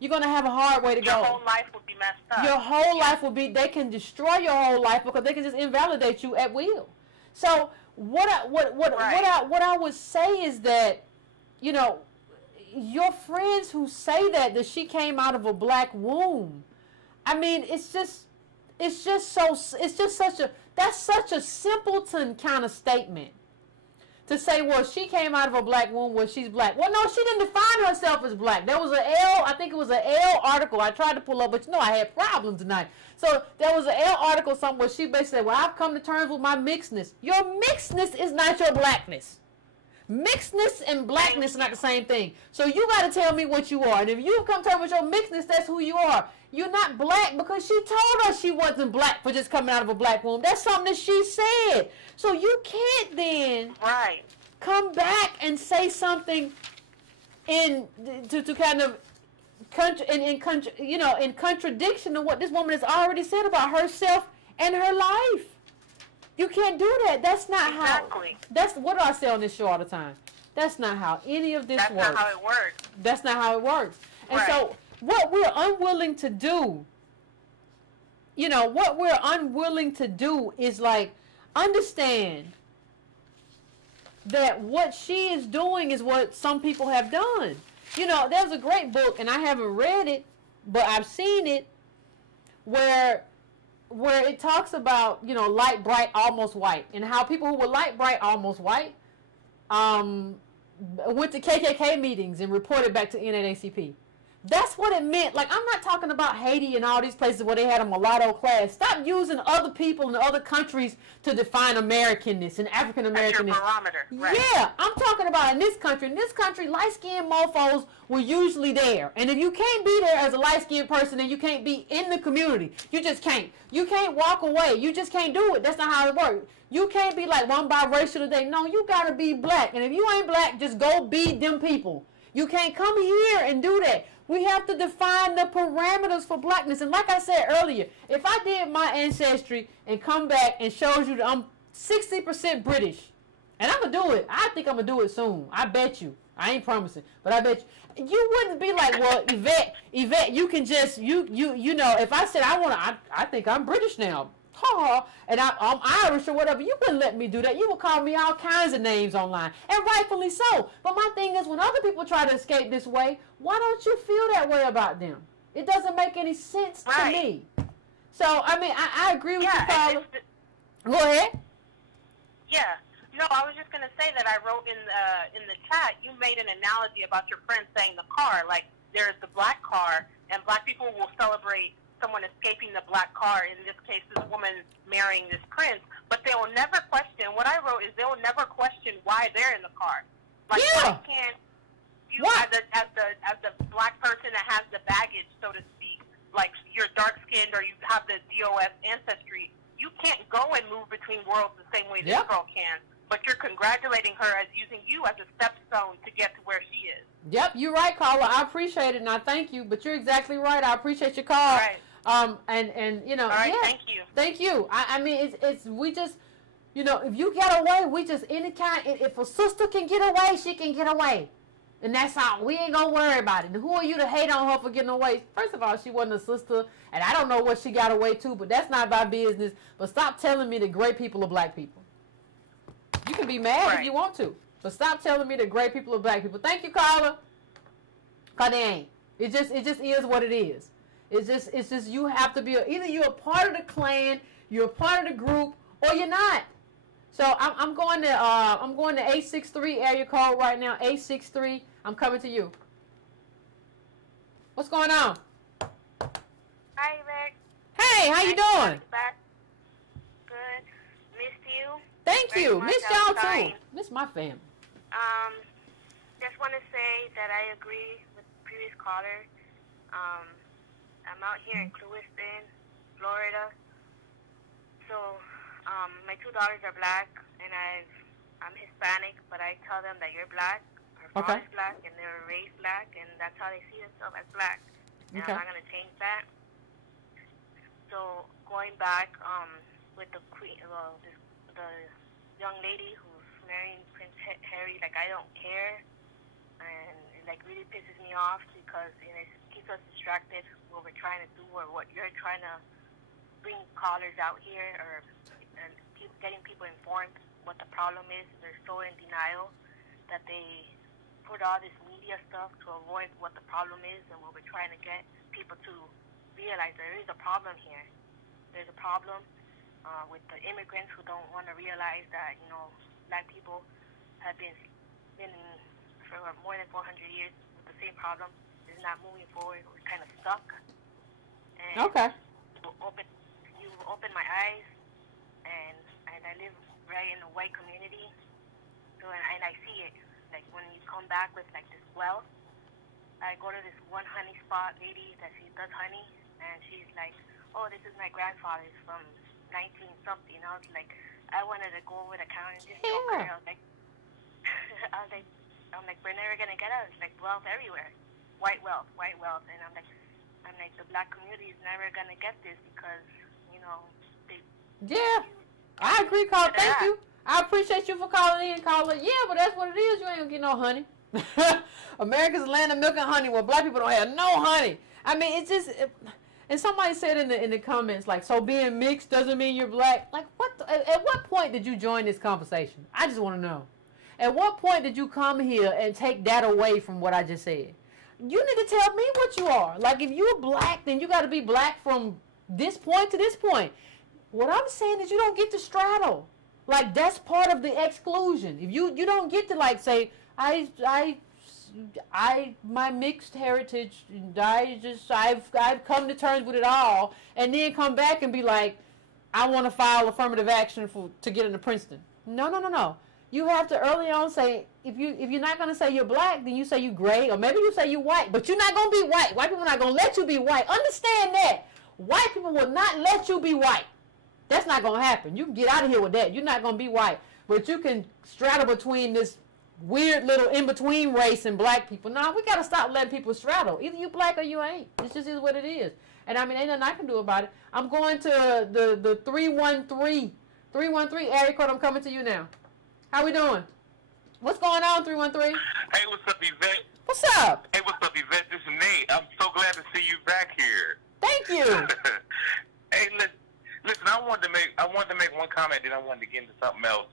You're going to have a hard way to go. Your whole life would be messed up. Your whole life will be, they can destroy your whole life because they can just invalidate you at will. So what I would say is that, you know, your friends who say that she came out of a black womb, I mean, that's such a simpleton kind of statement. To say, well, she came out of a black womb, well, she's black. Well, no, she didn't define herself as black. There was I think it was an L article I tried to pull up, but you know I had problems tonight. So there was an L article somewhere. She basically said, well, I've come to terms with my mixedness. Your mixedness is not your blackness. Mixedness and blackness are not the same thing. So you got to tell me what you are. And if you come to terms with your mixedness, that's who you are. You're not black because she told us she wasn't black for just coming out of a black womb. That's something that she said. So you can't then come back and say something to kind of in contradiction to what this woman has already said about herself and her life. You can't do that. That's not how. That's what do I say on this show all the time. That's not how any of this works. That's not how it works. That's not how it works. And so what we're unwilling to do, is like understand that what she is doing is what some people have done. You know, there's a great book, and I haven't read it, but I've seen it, where it talks about, you know, light, bright, almost white, and how people who were light, bright, almost white went to KKK meetings and reported back to NAACP. That's what it meant. Like, I'm not talking about Haiti and all these places where they had a mulatto class. Stop using other people in other countries to define Americanness and African Americanness. That's your barometer. Right. Yeah, I'm talking about in this country. In this country, light-skinned mofos were usually there. And if you can't be there as a light-skinned person, then you can't be in the community. You just can't. You can't walk away. You just can't do it. That's not how it works. You can't be like, well, I'm biracial today. No, you got to be black. And if you ain't black, just go be them people. You can't come here and do that. We have to define the parameters for blackness. And like I said earlier, if I did my ancestry and come back and shows you that I'm 60% British, and I'm going to do it. I think I'm going to do it soon. I bet you. I ain't promising, but I bet you. You wouldn't be like, well, Yvette, you can just, you know, if I said I think I'm British now, And I'm Irish or whatever. You wouldn't let me do that. You would call me all kinds of names online, and rightfully so. But my thing is, when other people try to escape this way, why don't you feel that way about them? It doesn't make any sense to me. So, I mean, I agree with you, Paula. Go ahead. Yeah. No, I was just going to say that I wrote in the chat, you made an analogy about your friend saying the car. Like, there's the black car, and black people will celebrate someone escaping the black car, in this case, this woman marrying this prince, but they will never question, what I wrote is they will never question why they're in the car. Like, why can't you, as the black person that has the baggage, so to speak, like you're dark-skinned or you have the DOS ancestry, you can't go and move between worlds the same way this girl can. But you're congratulating her as using you as a stepstone to get to where she is. Yep, you're right, caller. I appreciate it, and I thank you. But you're exactly right. I appreciate your call. All right. And you know, all right, thank you. Thank you. I mean, it's we just, you know, if you get away, we just any kind. If a sister can get away, she can get away, and that's all. We ain't gonna worry about it. And who are you to hate on her for getting away? First of all, she wasn't a sister, and I don't know what she got away to, but that's not my business. But stop telling me that great people are black people. You can be mad if you want to, but stop telling me that great people are black people. Thank you, caller. Cause they ain't. It just is what it is. It's just you have to be either you're a part of the clan, you're a part of the group, or you're not. So I'm going to 863 area code right now. 863. I'm coming to you. What's going on? Hi, Rick. Hey, how you doing? Back. Good. Missed you. Thank you. Miss y'all too. Miss my family. Just want to say that I agree with the previous caller. I'm out here in Clewiston, Florida. So, my two daughters are black, and I'm Hispanic, but I tell them that you're black, our father's black, and they're raised black, and that's how they see themselves as black. And I'm not going to change that. So, going back with the queen, the young lady who's marrying Prince Harry, like, I don't care, and it, like, really pisses me off because it keeps us distracted what we're trying to do or what you're trying to bring callers out here or and keep getting people informed what the problem is. They're so in denial that they put all this media stuff to avoid what the problem is and what we're trying to get people to realize there is a problem here. There's a problem with the immigrants who don't want to realize that, you know, black people have been for more than 400 years with the same problem. Is not moving forward. We're kind of stuck. And you open my eyes, and I live right in a white community, so and I see it. Like when you come back with like this wealth, I go to this one honey spot lady that she does honey, and she's like, "Oh, this is my grandfather's from 19 something." I was like, I wanted to go over the counter and just choke her. I was like, we're never gonna get us like wealth everywhere. White wealth, and I'm like, the black community is never gonna get this because, you know, I agree, caller. Thank you. I appreciate you for calling in, caller. Yeah, but that's what it is. You ain't gonna get no honey. America's a land of milk and honey. Well, black people don't have no honey. I mean, it's just. And somebody said in the comments, like, so being mixed doesn't mean you're black. Like, at what point did you join this conversation? I just want to know. At what point did you come here and take that away from what I just said? You need to tell me what you are. Like, if you're black, then you got to be black from this point to this point. What I'm saying is you don't get to straddle. Like, that's part of the exclusion. If you don't get to, like, say, my mixed heritage, I've come to terms with it all, and then come back and be like, I want to file affirmative action to get into Princeton. No. You have to early on say, if you're not going to say you're black, then you say you gray, or maybe you say you white, but you're not going to be white. White people are not going to let you be white. Understand that. White people will not let you be white. That's not going to happen. You can get out of here with that. You're not going to be white. But you can straddle between this weird little in-between race and black people. No, we got to stop letting people straddle. Either you black or you ain't. It just is what it is. And I mean, ain't nothing I can do about it. I'm going to the 313 area code. I'm coming to you now. How we doing? What's going on, 313? Hey, what's up, Yvette? What's up? Hey, what's up, Yvette? This is Nate. I'm so glad to see you back here. Thank you. Hey, listen, I wanted to comment, then I wanted to get into something else.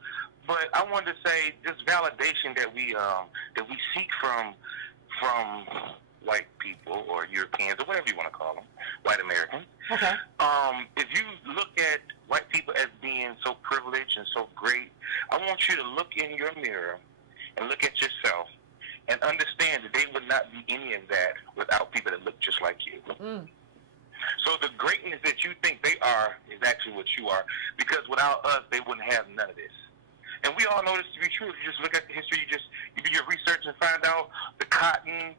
But I wanted to say this validation that we seek from white people or Europeans or whatever you want to call them, white Americans. Okay. If you look at white people as being so privileged and so great, I want you to look in your mirror and look at yourself and understand that they would not be any of that without people that look just like you. Mm. So the greatness that you think they are is actually what you are, because without us, they wouldn't have none of this. And we all know this to be true. If you just look at the history, you do your research and find out the cotton,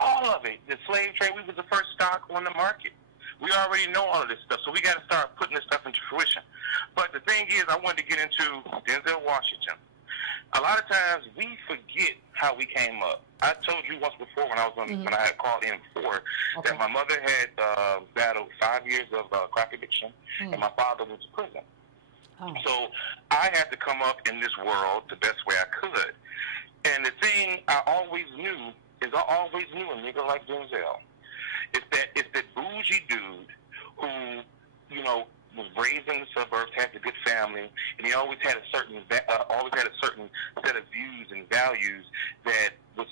all of it, the slave trade, we was the first stock on the market. We already know all of this stuff, so we got to start putting this stuff into fruition. But the thing is, I wanted to get into Denzel Washington. A lot of times we forget how we came up. I told you once before when I was when I had called in before that my mother had battled 5 years of crack addiction, and my father went to prison. Oh. So I had to come up in this world the best way I could. And the thing I always knew is I always knew a nigga like Denzel. It's that bougie dude who, you know, was raised in the suburbs, had a good family, and he always had a certain set of views and values that was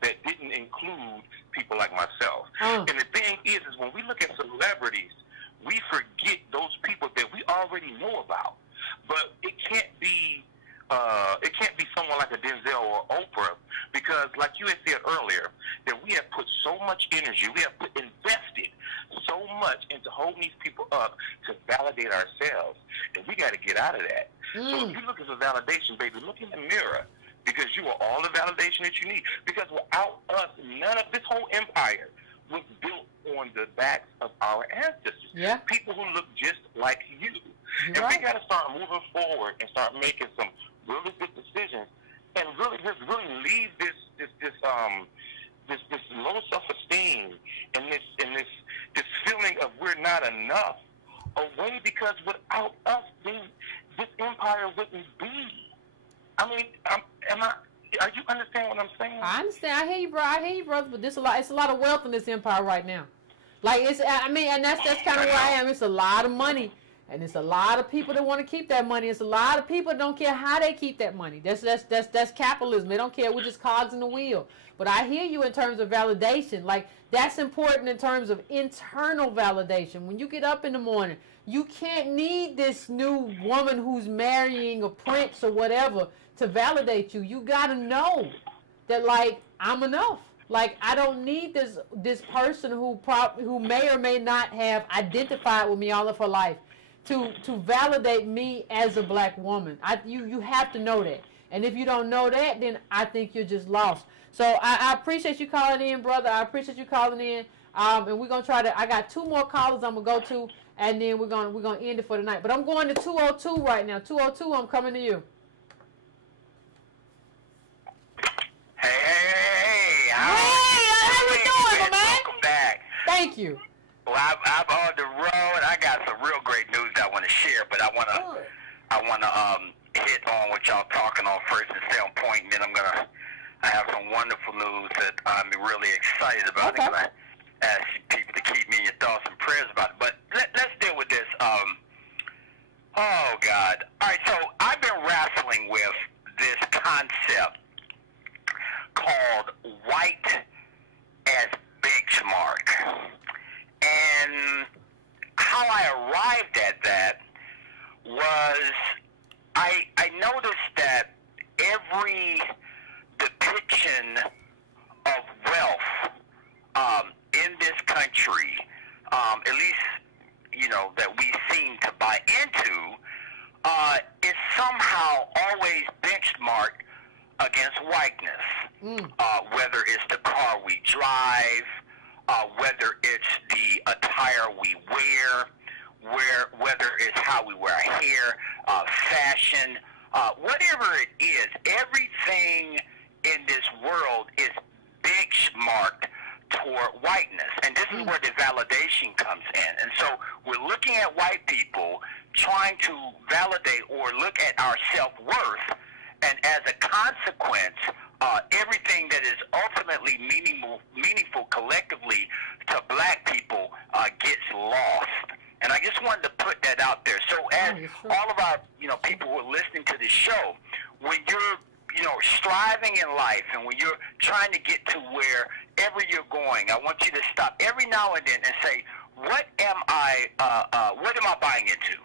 that didn't include people like myself. And the thing is when we look at celebrities, we forget those people that we already know about. But it can't be someone like a Denzel or Oprah, because like you had said earlier, that we have put so much energy, we have invested so much into holding these people up to validate ourselves, and we got to get out of that. So if you look for validation, baby, look in the mirror, because you are all the validation that you need. Because without us, none of this whole empire was built on the backs of our ancestors. Yeah. People who look just like you. And we got to start moving forward and start making some really good decisions, and really leave this low self-esteem and this feeling of we're not enough away, because without us, this empire wouldn't be. I mean, are you understand what I'm saying? I understand. I hear you, bro. I hear you, brother. But it's a lot of wealth in this empire right now. Like and that's kind of where I am. It's a lot of money. And it's a lot of people that want to keep that money. It's a lot of people that don't care how they keep that money. That's capitalism. They don't care. We're just cogs in the wheel. But I hear you in terms of validation. Like, that's important in terms of internal validation. When you get up in the morning, you can't need this new woman who's marrying a prince or whatever to validate you. You got to know that, like, I'm enough. Like, I don't need this person who may or may not have identified with me all of her life to validate me as a black woman. You have to know that. And if you don't know that, then I think you're just lost. So I appreciate you calling in, brother. I appreciate you calling in. And we're gonna try to. I got 2 more callers I'm gonna go to, and then we're gonna end it for tonight. But I'm going to 202 right now. 202, I'm coming to you. Hey, how you doing, my man? Welcome back. Thank you. Well, I'm on the road. I got some real great news I want to share, but I wanna hit on what y'all talking on first and stay on point, and then I have some wonderful news that I'm really excited about. Okay. I'm gonna ask people to keep me in your thoughts and prayers about it. But let's deal with this. Oh God! All right, so I've been wrestling with this concept called white as benchmark. And how I arrived at that was I noticed that every depiction of wealth in this country, at least, you know, that we seem to buy into, is somehow always benchmarked against whiteness. Whether it's the car we drive, whether it's the attire we wear, whether it's how we wear our hair, fashion, whatever it is, everything in this world is benchmarked toward whiteness. And this is where the validation comes in. And so we're looking at white people trying to validate or look at our self-worth, and as a consequence, everything that is ultimately meaningful collectively to black people gets lost. And I just wanted to put that out there. So as all of our people who are listening to this show, when you're, striving in life and when you're trying to get to wherever you're going, I want you to stop every now and then and say, what am I buying into?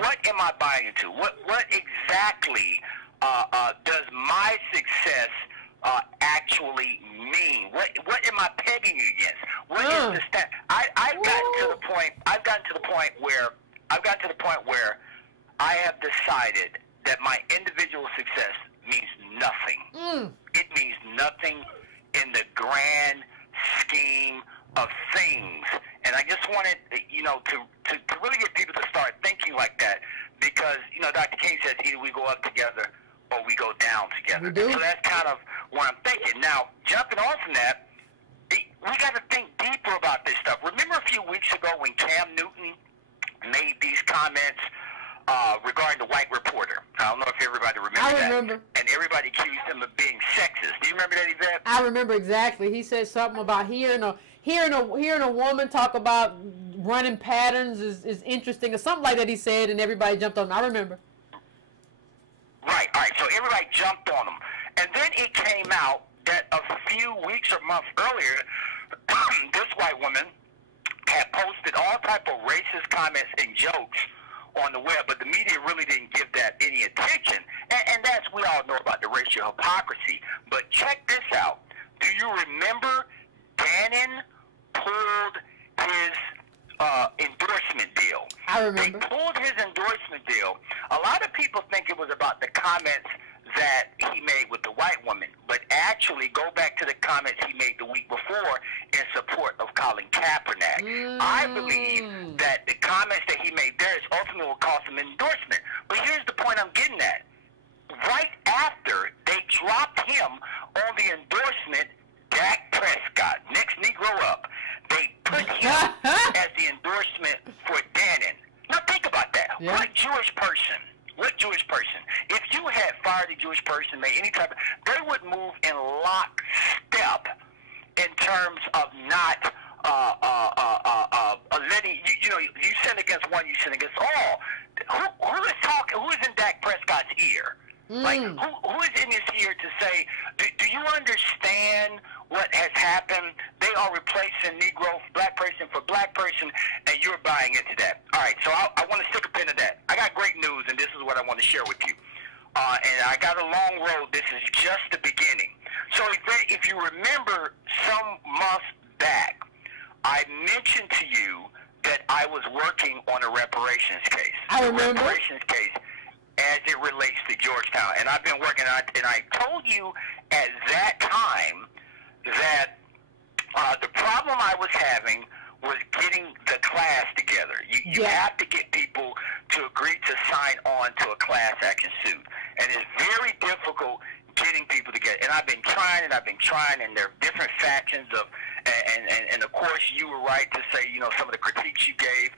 What am I buying into? What exactly does my success actually mean? What am I pegging against? What is the stat? I've gotten to the point where I have decided that my individual success means nothing. It means nothing in the grand scheme of things. And I just wanted, to really get people to start thinking like that, because, Dr. King says either we go up together or we go down together. So that's kind of what I'm thinking. Now, jumping on from that, we got to think deeper about this stuff. Remember a few weeks ago when Cam Newton made these comments regarding the white reporter? I don't know if everybody remembers that. I remember. And everybody accused him of being sexist. Do you remember that, Yvette? I remember exactly. He said something about hearing a woman talk about running patterns is interesting, or something like that he said, and everybody jumped on him. I remember. Right, all right. So everybody jumped on him. And then it came out that a few weeks or months earlier, this white woman had posted all type of racist comments and jokes on the web, but the media really didn't give that any attention. And that's, we all know about the racial hypocrisy. But check this out. Do you remember Bannon pulled his endorsement deal? I remember. They pulled his endorsement deal. A lot of people think it was about the comments that he made with the white woman, but actually go back to the comments he made the week before in support of Colin Kaepernick. I believe that the comments that he made there is ultimately what cost him an endorsement. But here's the point I'm getting at. Right after they dropped him on the endorsement, Dak Prescott, next Negro up, they put him as the endorsement for Bannon. Now think about that. Yeah. What Jewish person, if you had fired a Jewish person, made any type of, they would move in lockstep in terms of not letting, you sin against one, you sin against all. Who is in Dak Prescott's ear? Like, who is in his ear to say, do you understand what has happened? They are replacing Negro, black person for black person, and you're buying into that. All right, so I want to stick a pin in that. I got great news, and this is what I want to share with you. And I got a long road. This is just the beginning. So if you remember some months back, I mentioned to you that I was working on a reparations case. I remember. A reparations case as it relates to Georgetown. And I've been working on it, and I told you at that time that the problem I was having was getting the class together. You have to get people to agree to sign on to a class action suit. And it's very difficult getting people together. And I've been trying, and there are different factions of, and of course you were right to say, some of the critiques you gave.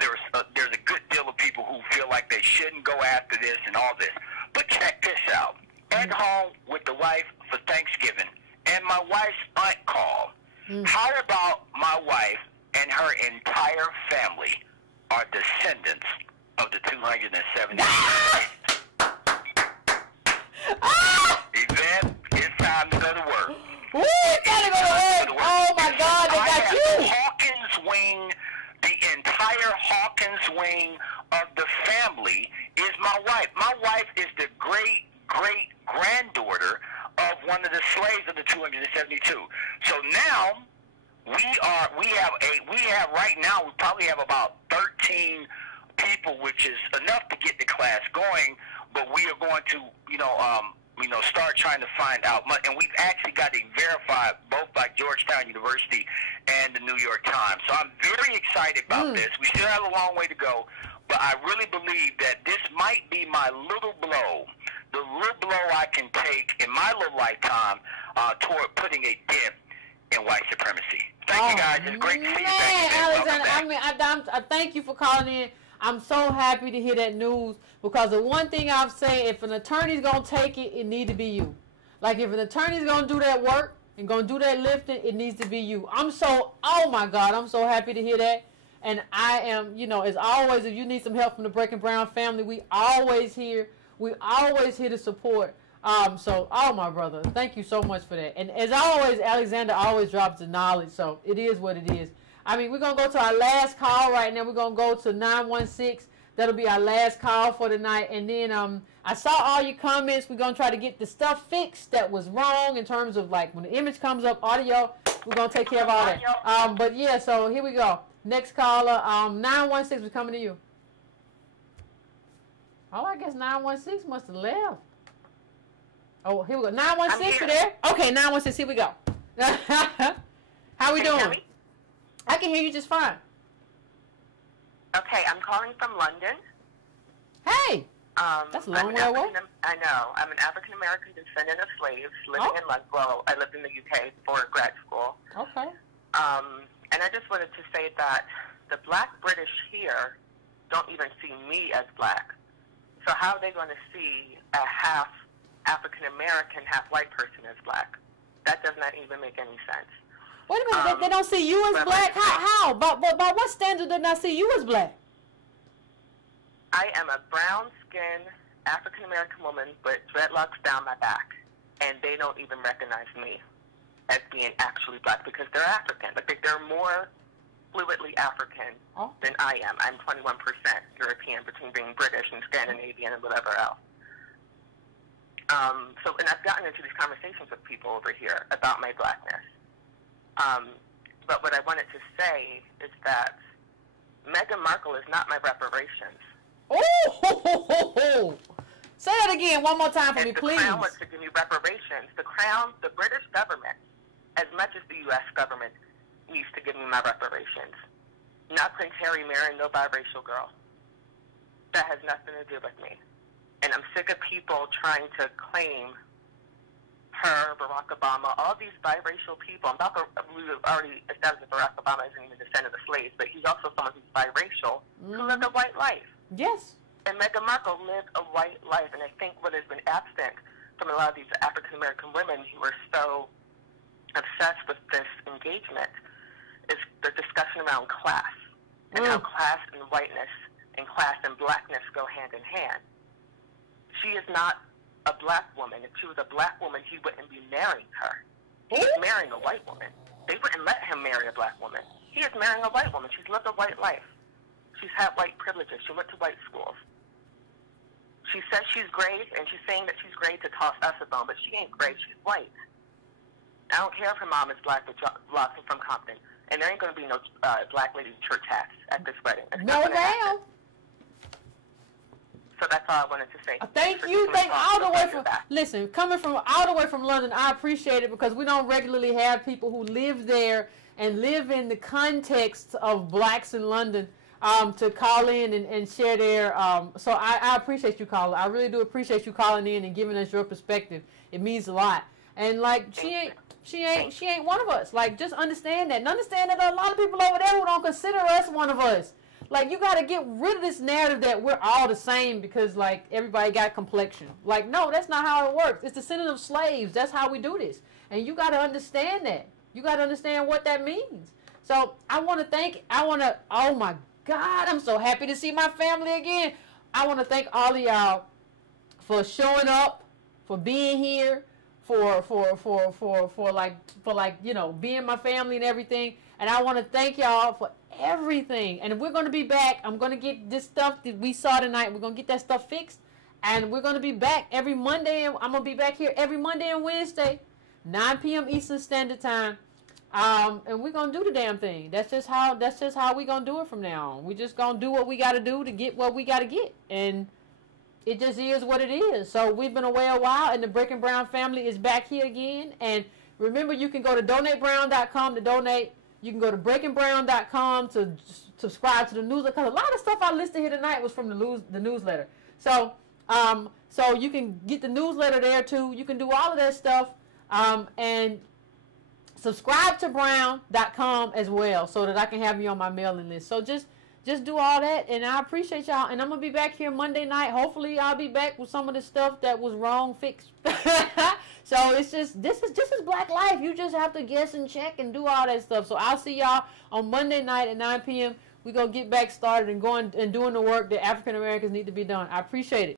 There's a good deal of people who feel like they shouldn't go after this and all this. But check this out. At home with the wife for Thanksgiving, and my wife's aunt called. How about my wife and her entire family are descendants of the 270? Yvette, it's time to go to work. Woo, gotta go to work. Oh my God, they got you. Hawkins wing, the entire Hawkins wing of the family is my wife. My wife is the great granddaughter of one of the slaves of the 272. So now we probably have about 13 people, which is enough to get the class going. But we are going to, start trying to find out. And we've actually got it verified both by Georgetown University and the New York Times. So I'm very excited about this. We still have a long way to go, but I really believe that this might be my little blow, the little blow I can take in my little lifetime toward putting a dent in white supremacy. Thank you, guys. It's great to see you. Alexander, I thank you for calling in. I'm so happy to hear that news, because the one thing I've said, if an attorney's going to take it, it needs to be you. Like, if an attorney's going to do that work and going to do that lifting, it needs to be you. Oh my God, I'm so happy to hear that. And I am, you know, as always, if you need some help from the Breaking Brown family, we always here. We always here to support. So, oh, my brother, thank you so much for that. And as always, Alexander always drops the knowledge, so it is what it is. I mean, we're going to go to our last call right now. We're going to go to 916. That'll be our last call for tonight. And then I saw all your comments. We're going to try to get the stuff fixed that was wrong in terms of, like, when the image comes up, audio, we're going to take care of all that. But, yeah, so here we go. Next caller, 916, we're coming to you. Oh, I guess 916 must have left. Oh, here we go. 916, you there? Okay, 916, here we go. How we doing? I can hear you just fine. Okay, I'm calling from London. Hey! That's a long way away. I know. I'm an African-American descendant of slaves living in London. Well, I lived in the UK for grad school. Okay. And I just wanted to say that the black British here don't even see me as black. So how are they going to see a half African-American, half white person as black? That does not even make any sense. Wait a minute, they don't see you as black? How? By what standard do they not see you as black? I am a brown-skinned African-American woman with dreadlocks down my back, and they don't even recognize me as being actually black because they're African. Like, they're more fluidly African than I am. I'm 21% European between being British and Scandinavian and whatever else. And I've gotten into these conversations with people over here about my blackness. But what I wanted to say is that Meghan Markle is not my reparations. Oh! Say that again one more time for me, please. The Crown wants to give me reparations. The Crown, the British government, as much as the U.S. government, needs to give me my reparations. Not Prince Harry marrying no biracial girl. That has nothing to do with me. And I'm sick of people trying to claim her, Barack Obama, all these biracial people. We've already established that Barack Obama isn't even a descendant of slaves, but he's also someone who's biracial who lived a white life. Yes. And Meghan Markle lived a white life, and I think what has been absent from a lot of these African-American women who are so obsessed with this engagement is the discussion around class and how class and whiteness and class and blackness go hand in hand. She is not a black woman. If she was a black woman, he wouldn't be marrying her. He's marrying a white woman. They wouldn't let him marry a black woman. He is marrying a white woman. She's lived a white life. She's had white privileges. She went to white schools. She says she's great, and she's saying that she's great to toss us a bone, but she ain't great. She's white. I don't care if her mom is black with locks and from Compton, and there ain't going to be no black lady church hats at this wedding. No, ma'am. So that's all I wanted to say. Thank you. Thank all the way from. Listen, coming from all the way from London, I appreciate it because we don't regularly have people who live there and live in the context of blacks in London to call in and share their. So I appreciate you calling. I really do appreciate you calling in and giving us your perspective. It means a lot. And like she ain't one of us. Like just understand that, and understand that there are a lot of people over there who don't consider us one of us. Like, you got to get rid of this narrative that we're all the same because, like, everybody got complexion. Like, no, that's not how it works. It's descendant of slaves. That's how we do this. And you got to understand that. You got to understand what that means. So, oh, my God, I'm so happy to see my family again. I want to thank all of y'all for showing up, for being here, for you know, being my family and everything. And I want to thank y'all for everything. And we're going to be back. I'm going to get this stuff that we saw tonight. We're going to get that stuff fixed. And we're going to be back every Monday. And I'm going to be back here every Monday and Wednesday, 9 p.m. Eastern Standard Time. And we're going to do the damn thing. That's just how we're going to do it from now on. We're just going to do what we got to do to get what we got to get. And it just is what it is. So we've been away a while, and the Breaking Brown family is back here again. And remember, you can go to donatebrown.com to donate. You can go to breakingbrown.com to subscribe to the newsletter. Because a lot of stuff I listed here tonight was from the newsletter. So you can get the newsletter there too. You can do all of that stuff. And subscribe to brown.com as well so that I can have you on my mailing list. So just do all that, and I appreciate y'all. And I'm going to be back here Monday night. Hopefully I'll be back with some of the stuff that was wrong fixed. So it's just, this is black life. You just have to guess and check and do all that stuff. So I'll see y'all on Monday night at 9 p.m. we're going to get back started and going and doing the work that African Americans need to be done. I appreciate it.